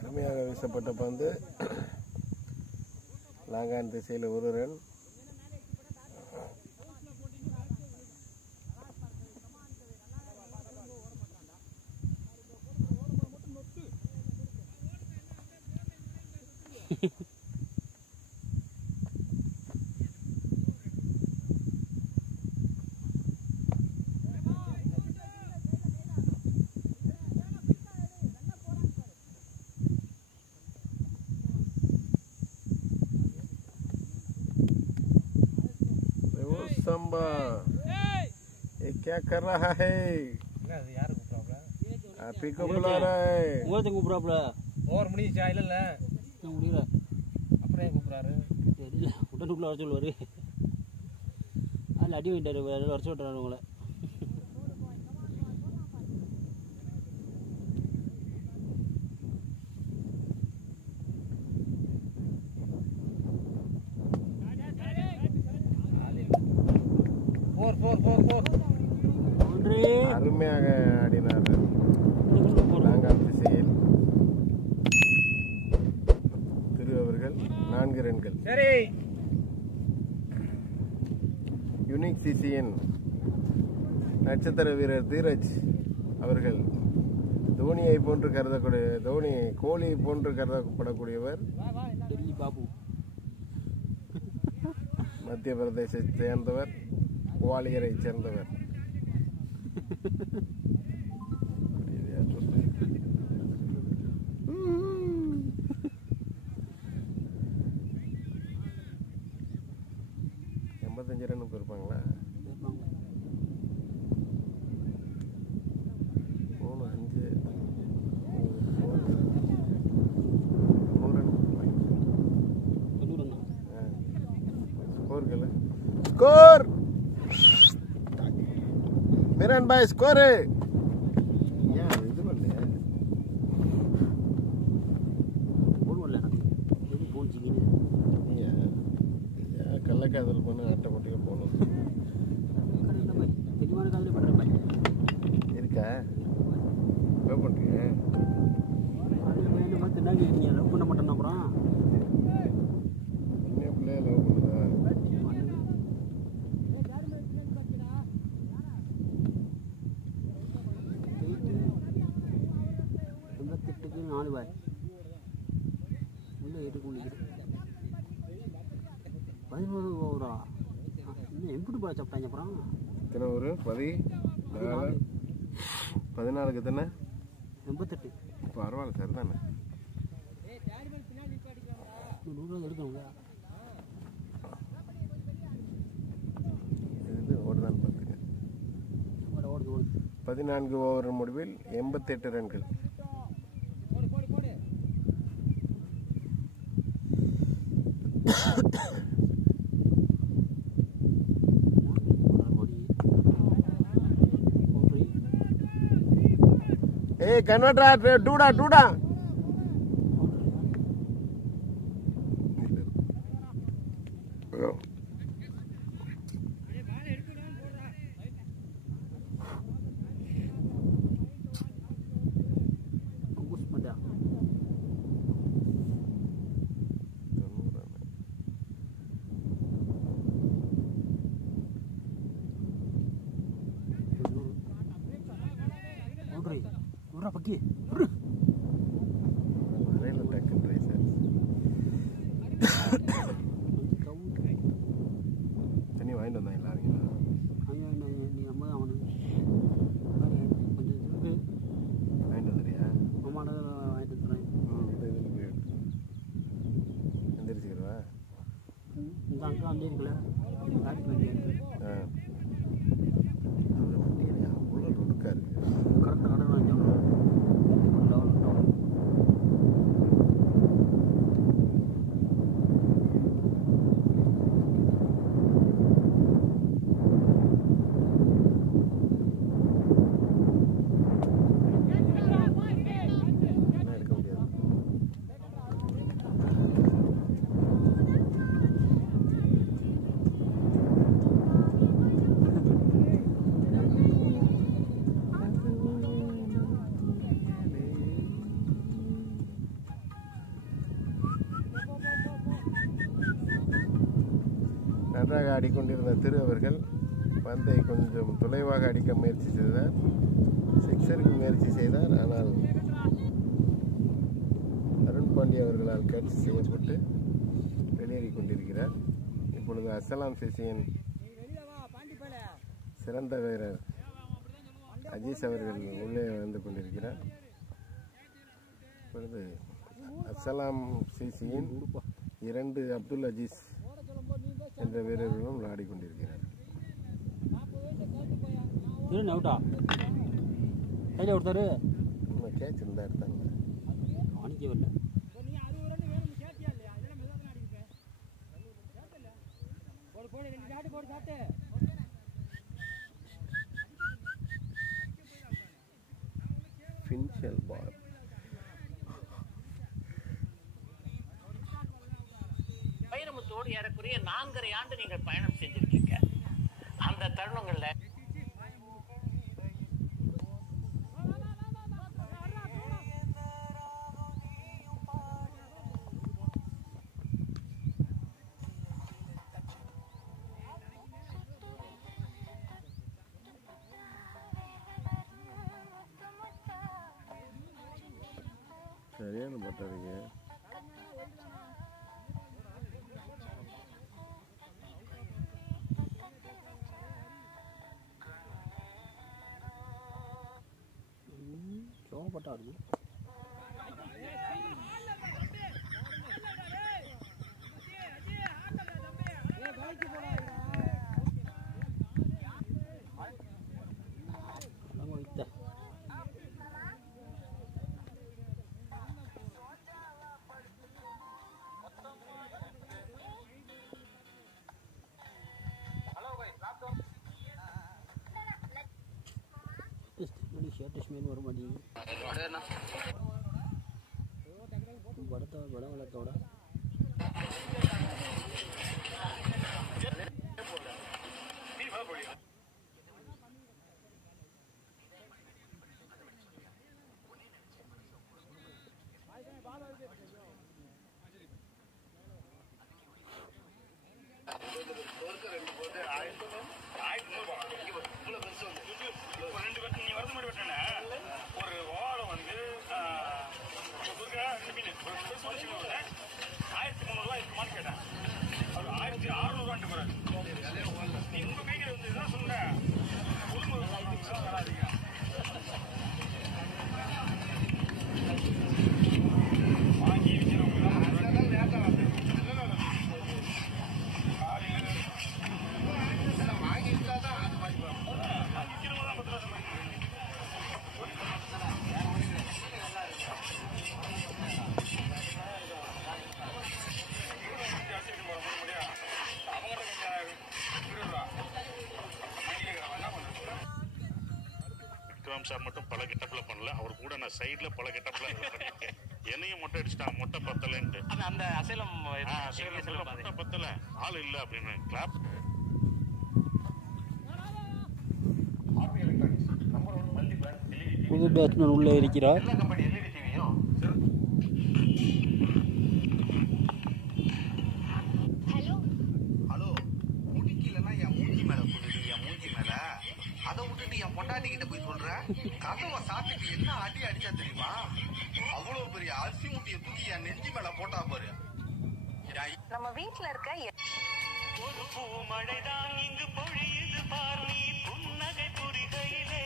அருமையாக வீசப்பட்ட பந்து லாங்கான் திசையில் 1 ரன். संबा ये क्या कर रहा है? யாரு கூப்பிடுறாப்ல? आप ही को बुला रहा है. உங்களுக்கு கூப்பிடுறாப்ல. ஓவர் முடிஞ்சா இல்ல முடியல. அப்புறம் கூப்பிடுறாரு தெரியல. உடனுக்குள்ள வர சொல்லுவாரு. அதில் அடி வாங்கிட்டாரு. வர சொல்றாரு உங்களை. அருமையாக ஆடினார் லாங்கான் திசையில் திரு அவர்கள் 4 ரன்கள். சரி. யூனிக் சிசியின் நட்சத்திர வீரர் தீரஜ் அவர்கள் தோனியை போன்று கோலி போன்று கருதப்படக்கூடியவர். டெல்லி பாபு மத்திய பிரதேசத்தை சேர்ந்தவர், குவாலியரை சேர்ந்தவர். ரன்னுக்கு இருப்பாங்களா? 3, 5 ஸ்கோர் மிரான் பாய் ஸ்கோரு. ஏன் இது பண்ணலையா? போடுவோம்ல எனக்கு எது போச்சுக்கின்னு ஏன் கள்ளக்காதல் பண்ணி ஆட்டை போட்டியில் போகணும் இல்லை பாய் தெளிவான காதலே பண்ணுறேன் பாய். இருக்கா? என்ன பண்ணுறீங்க? அதில் போய் என்ன பார்த்து என்ன கேட்டீங்க? லவ் பண்ண மாட்டேன்னா அப்புறம் இன்னும் பிள்ளைய லவ் பண்ணுதா? 88க்கு 4 பாய் உள்ள 8 குளிக்குது 11 ஓவரா இன்னும் எம்பிட்டு பாய் சாப்பிட்டாங்க அப்புறம் எத்தனை ஒரு 14க்கு தானே? 88 பரவாயில்ல சார் தானே. 100 எடுக்கணுங்க. இது ஓடுதான்னு பார்த்துக்க. ஓடுது 14 ஓவர் முடிவில் 88 ரன்கள். ஏய் கன்வெர்டரா டூடா பக்கி வரையில டக்குன்னு ரைஸ் தண்ணி வாங்கிட்டு வந்தாங்க எல்லாருங்களா? நீ அம்மா அவனுக்கு கொஞ்சம் இருக்கு வாங்கிட்டு வந்துறியா? அம்மாட வாங்கிட்டு வந்துடுறேன். இதில் போய் எந்திரிச்சிக்கிறவா? இந்த அங்கே வந்து இருக்குல்ல காட்டுக்கு வண்டி இருக்கு. அந்த வண்டியில் அவ்வளோ லுடுக்காக இருக்கு. கரெக்டாக கடை வாங்கிக்கணும். எடுக்க முடியாது. நன்றாக ஆடிக்கொண்டிருந்த திரு அவர்கள் பந்தை கொஞ்சம் தொலைவாக அடிக்க முயற்சி செய்தார். சிக்ஸருக்கு முயற்சி செய்தார். ஆனால் அருண் பாண்டிய அவர்களால் கேட்ச் செய்யப்பட்டு வெளியேறி கொண்டிருக்கிறார். இப்பொழுது அஸ்ஸலாம் சிசியின் சிறந்த வீரர் அஜீஸ் அவர்கள் உள்ளே வந்து கொண்டிருக்கிறார். இப்பொழுது அஸ்ஸலாம் சிசியின் 2 அப்துல் அஜீஸ் என்ற வீரர்களும் விளையாடி கொண்டிருக்கிறார். ಏನು ಔಟಾ ಕೈಲಿ ಹೊಡ್ತಾರೆ கேட்ச் இருந்தா எடுத்தாங்க. ಅವನಿಗೆ ಬರಲ್ಲ ஃபின்ஷல் பால். வைரமுத்தோடு ஏறக்குறைய 4.5 ஆண்டு நீங்கள் பயணம் செஞ்சிருக்கீங்க. அந்த தருணங்கள்ல சரியான பட்டாருங்க. சோகப்பட்டா இருக்கு ஷர்ட் ஸ்மெல் வர மாட்டேங்குது. படம் வளர்த்தோட சார் மட்டும் பல கெட்டப்ல பண்ணல, அவர் கூட நான் சைடுல பல கெட்டப்ல பண்ணிருக்கேன். என்னையும் மொட்டை அடிச்சுட்டான், மொட்டை பத்தலன்ட்டு. அந்த அசைலம் மொட்டை பத்தல, ஆள் இல்ல அப்படின்னு கிளாப். புது பேட்ஸ்மேன் உள்ளே இருக்கிறார். ஹலோ, முடிக்கலன்னா என் மூஞ்சி மேல சொல்லிடு, என் மூஞ்சி மேல. அதை விட்டுட்டு என் பொண்டாட்டி கிட்ட போய் சொல்ற, கதவை சாப்பிட்டு என்ன அடி அடிச்சா தெரியுமா? அவ்வளவு பெரிய அரிசி முட்டியை தூக்கி என் நெஞ்சி மேல போட்டா பாரு. நம்ம வீட்டுல இருக்க ஒரு பூமழைதான் இங்கு பொழியுது பார், நீ புன்னகை புரிகையிலே.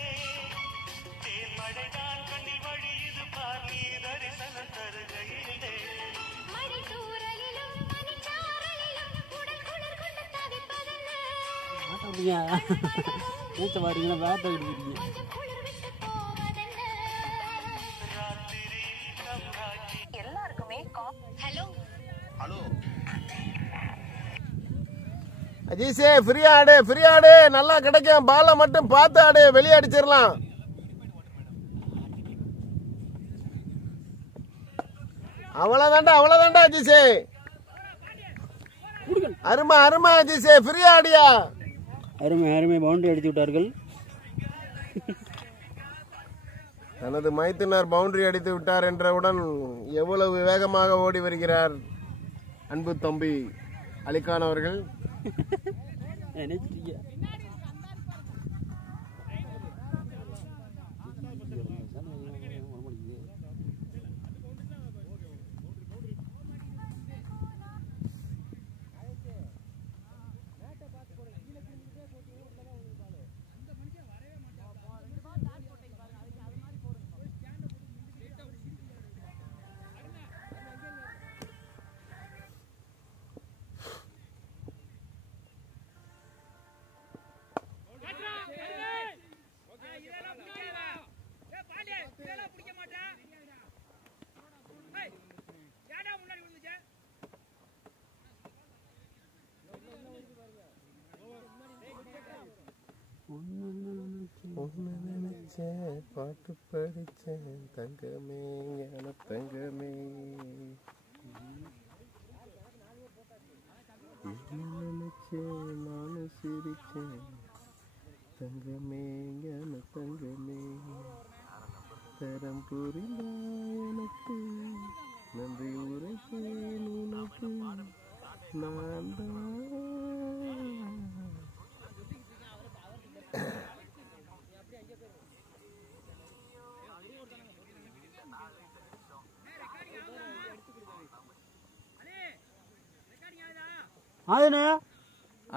தேன்மழைதான் கண்ணில் வழியுது பார், நீ தரிசனம் தருகையிலே. மூச்ச வாரீங்கன்னா வேட்டை எடுக்கிறீங்க. எல்லாருக்குமே ஹலோ ஹலோ அஜீஸே ஃப்ரீ ஆடு நல்லா கிடைக்கும். பாலை மட்டும் பார்த்து ஆடு, வெளியே அடிச்சிடலாம். அவ்வளவுதான்டா அஜீஸே. அருமை அஜீஸே, ஃப்ரீ ஆடியா. அருமை பவுண்டரி அடித்து விட்டார்கள். தனது மைத்துனர் பவுண்டரி அடித்து விட்டார் என்றவுடன் எவ்வளவு வேகமாக ஓடி வருகிறார் அன்பு தம்பி அலிகான் அவர்கள். பாட்டு படிச்சேன் தங்கமே, ஞான தங்கமே. நினைச்சேன் நானும் சிரிச்சேன் தங்கமே, ஞான தங்கமே. தரம் புரிந்தா எனக்கு, நன்றி உரைப்பேன் உனக்கு. நான் தான்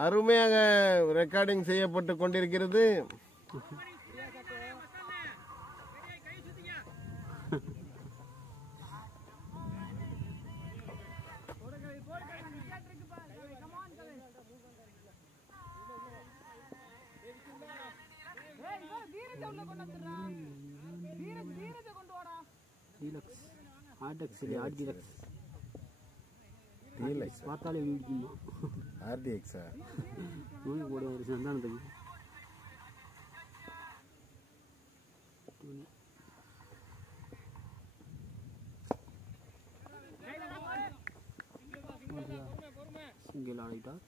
அருமையாக ரெக்கார்டிங் செய்யப்பட்டு கொண்டிருக்கிறது. பார்த்தாலே ஆர்டிஎக்ஸா போடுவோம் ஒரு சந்தானத்துக்கு. ஆடிட்டார்.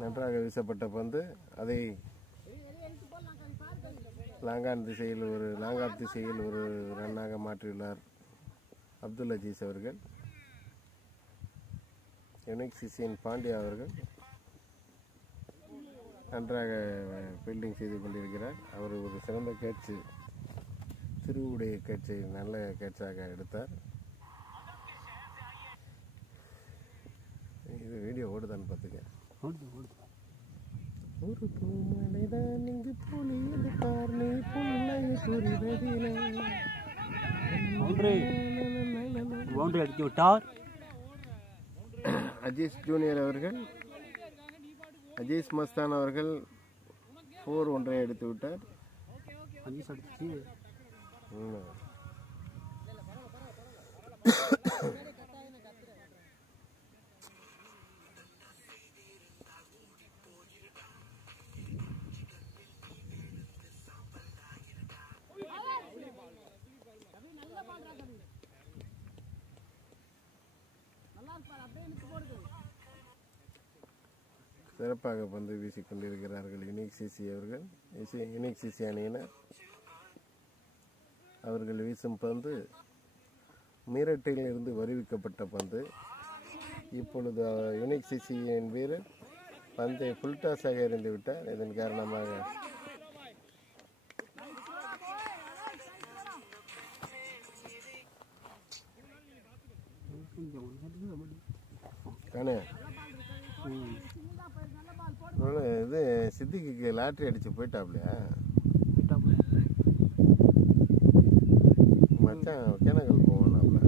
நன்றாக வீசப்பட்ட பந்து அதை லாங்கான் திசையில் லாங்காப் திசையில் ஒரு ரன்னாக மாற்றியுள்ளார் அப்துல் அஜீஸ் அவர்கள். யுனிக் சிசியின் பாண்டியா அவர்கள் நன்றாக ஃபீல்டிங் செய்து கொண்டிருக்கிறார். அவர் ஒரு சிறந்த கேட்சு, திருவுடைய கேட்சை நல்ல கேட்சாக எடுத்தார். இது வீடியோ ஓடுதான்னு பார்த்துக்க. ஒரு பூமலைதான் இங்கு பொழியது பார், நீ புன்னகை புரிவதில்லை. பவுண்டரி அடித்து விட்டார் அஜீஸ் ஜூனியர் அவர்கள். அஜீஸ் மஸ்தான் அவர்கள் 4 ஒன்றை எடுத்து விட்டார். அஜீஸ் அடிச்சு சிறப்பாக பந்து வீசிக்கொண்டிருக்கிறார்கள் யுனிக் சிசி அவர்கள். யுனிக் சிசி அணியினர் அவர்கள் வீசும் பந்து மீரட்டில் இருந்து வருவிக்கப்பட்ட பந்து. இப்பொழுது யுனிக் சிசியின் வீரர் பந்தை ஃபுல்டாஸாக எறிந்து விட்டார். இதன் காரணமாக காணே இது சித்திக்கு லாட்ரி அடிச்சு போயிட்டாப்லையா மச்சான் ஒகேனக்கல் போவானாப்ல.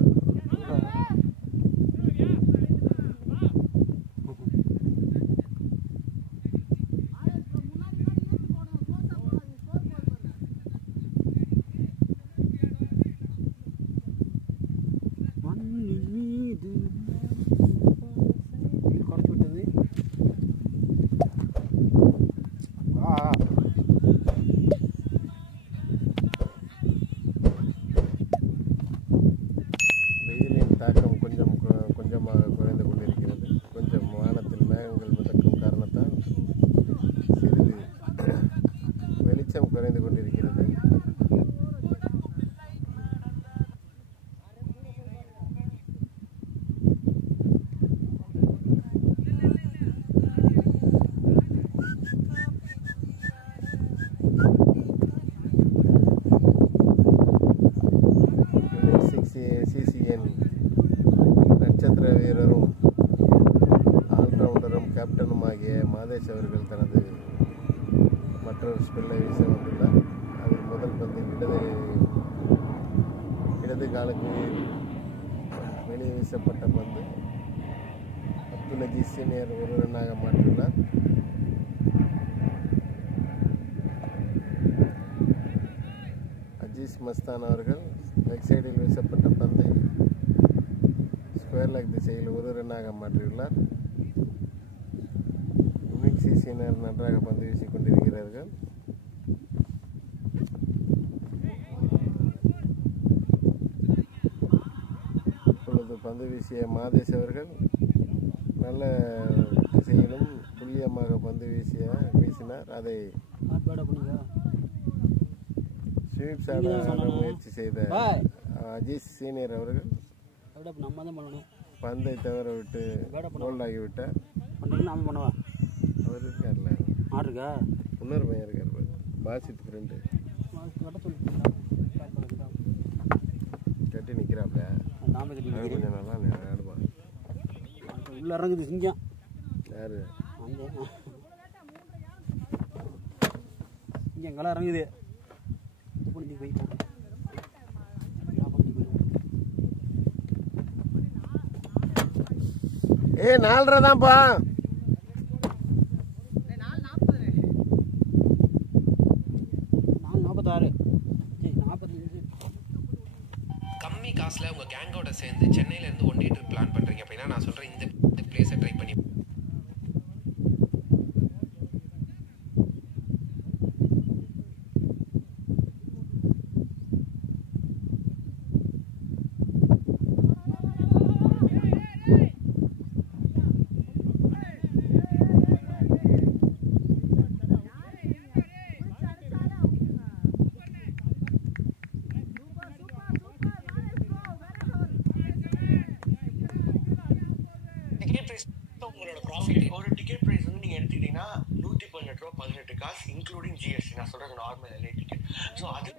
கொஞ்சமாக குறைந்து கொண்டிருக்கிறது. கொஞ்சம் வானத்தில் மேகங்கள் மிதக்கும் காரணத்தால் சிறிது வெளிச்சம் குறைந்து கொண்டிருக்கிறது. சிசிஎன் நட்சத்திர வீரரும் ஆல்ரவுண்டரும் கேப்டனுமாகிய மாதேஷ் அவர்கள் தனது மற்றொரு ஸ்பில்லை வீச வந்துள்ளார். அதில் முதல் பந்தில் இடது காலுக்கு வெளியே வீசப்பட்ட பந்து அப்துல் அஜீஸ் சீனியர் ஒரு ரன்னாக மாற்றியுள்ளார். அஜீஸ் மஸ்தான் அவர்கள் லெக் சைடில் வீசப்பட்ட பந்தை ஸ்கொயர் லெக் திசையில் ஒரு ரன்னாக மாற்றியுள்ளார். யுனிக் சிசியினர் நன்றாக பந்து வீசிக் கொண்டிருக்கிறார்கள். இப்பொழுது பந்து வீசிய மாதேஷ் அவர்கள் நல்ல திசையிலும் துல்லியமாக பந்து வீசினார். அதை ஸ்வீப் சாட முயற்சி செய்த அஜீஸ் சீனியர் அவர்கள் பந்தை தவற விட்டு கோல்ட் ஆகிவிட்டார். அவர் இருக்கார்ல, இன்னொரு பையன் இருக்கார் பாசித் ஃப்ரெண்டு கட்டி நிற்கிறாப்ல. கொஞ்சம் நல்லா ஆடுவான். உள்ள இறங்குது சிங்கம். யாரு சிங்கங்களாம் இறங்குது. ஏ 4:30 தான்ப்பா. கம்மி காசுல உங்க கேங்கோட சேர்ந்து சென்னையில இருந்து ஒன் டே ட்ரிப் பிளான் பண்றீங்க அப்படின்னா நான் சொல்றேன் இந்த பிளேஸை ட்ரை பண்ணி. டிக்கெட் பிரைஸ் வந்து நீங்க எடுத்துக்கிட்டீங்கன்னா 118 ரூபா 18 காசு இன்க்ளூடிங் ஜிஎஸ்டி. நான் சொல்றது நார்மல் எல்ஐ டிக்கெட். ஸோ அது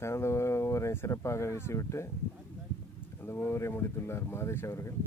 தனது ஓவரை சிறப்பாக வீசிவிட்டு அந்த ஓவரை முடித்துள்ளார் மாதேஷ் அவர்கள்.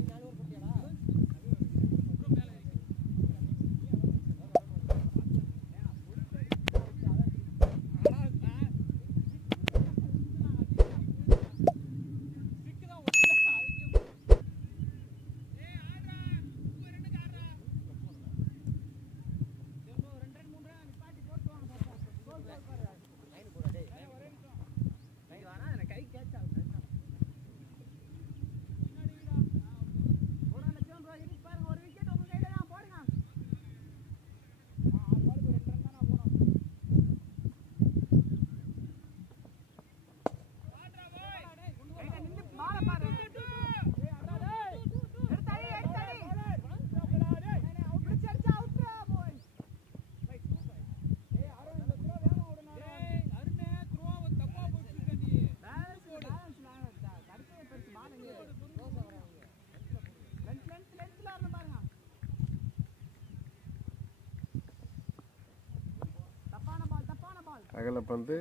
அகலப்பந்து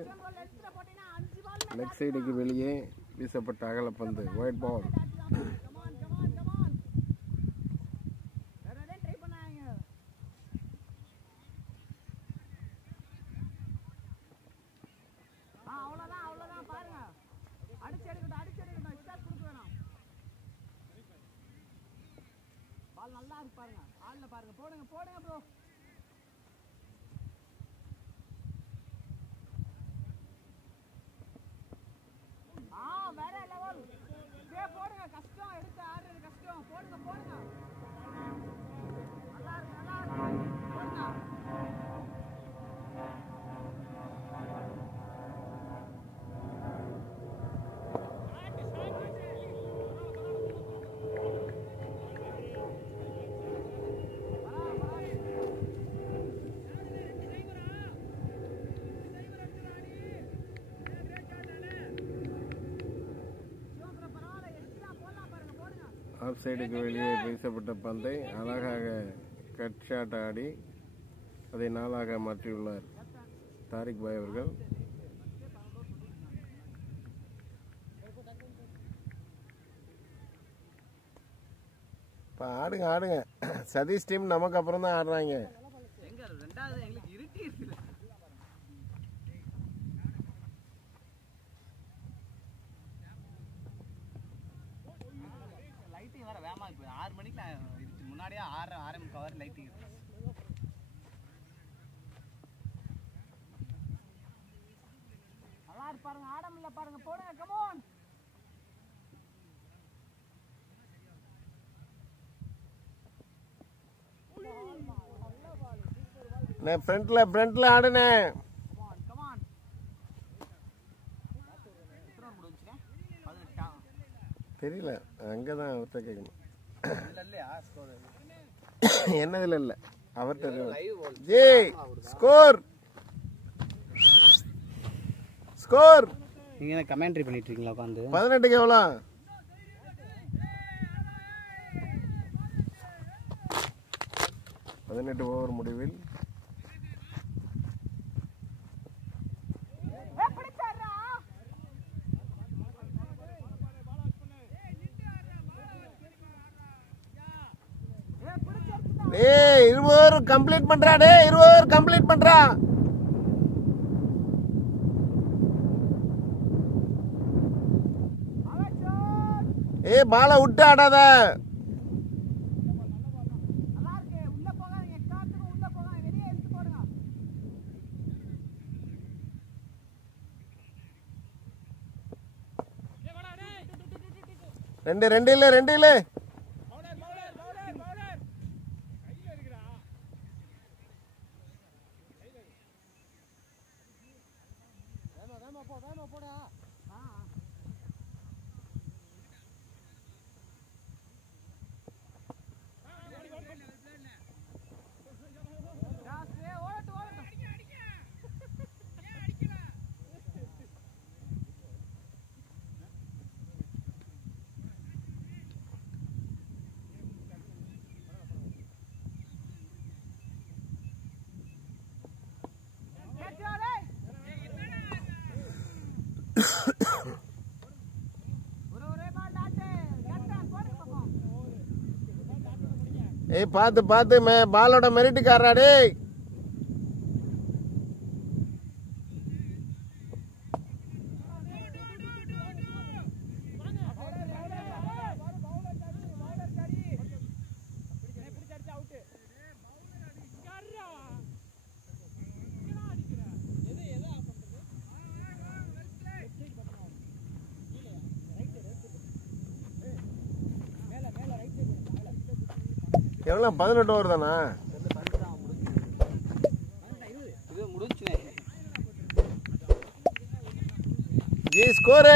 லெக் சைடுக்கு வெளியே வீசப்பட்ட அகலப்பந்து, ஒயிட் பால். நல்லா இருக்கு பாருங்க, ஆள்ல பாருங்க, போடுங்க போடுங்க ப்ரோ. வேற லெவல். போடுங்க, கஷ்டம் எடுத்து ஆடுறது கஷ்டம். போடுங்க போடுங்க, நல்லா இருக்கு நல்லா இருக்கு, போடுங்க. ஆஃப் சைடுக்கு வெளியே வீசப்பட்ட பந்தை அழகாக கட் ஷாட் ஆடி அதை நாளாக மாற்றியுள்ளார் தாரிக் பாய் அவர்கள். இப்போ ஆடுங்க ஆடுங்க, சதீஷ் டீம் நமக்கு அப்புறம் தான் ஆடுறாங்க. ரெண்டாவது எங்களுக்கு இருட்டி இருக்குது. லைட்டிங் வேற வேமா இப்போ 6 மணிக்கு முன்னாடியே 6:30 கவர் லைட்டிங் இருக்கு. நல்லா இருக்கு பாருங்க, ஆட முடியல பாருங்க, போடுங்க கமான். ஃப்ரண்ட்ல ஆடுனே. தெரியல, அங்கதான் அவர்கிட்ட கேட்கணும். என்னதுல இல்ல அவர்கிட்ட. Jai score score. நீங்க என்ன கமெண்ட்ரி பண்ணிட்டு இருக்கீங்களா உட்காந்து? 18க்கு எவ்வளோ? 18 ஓவர் முடிவில் டேய் 20 ஓவர் கம்ப்ளீட் பண்றா. டேய் 20 ஓவர் கம்ப்ளீட் பண்றா. ஏய் பாலை விட்டு ஆடாத. ரெண்டு இல்ல ஏய் பார்த்து பார்த்து பாலோட மெரிட்டுக்காரா டேய். எவ்வளோ 18 ஓவர் தானா? இது முடிஞ்சுனே. ஸ்கோரு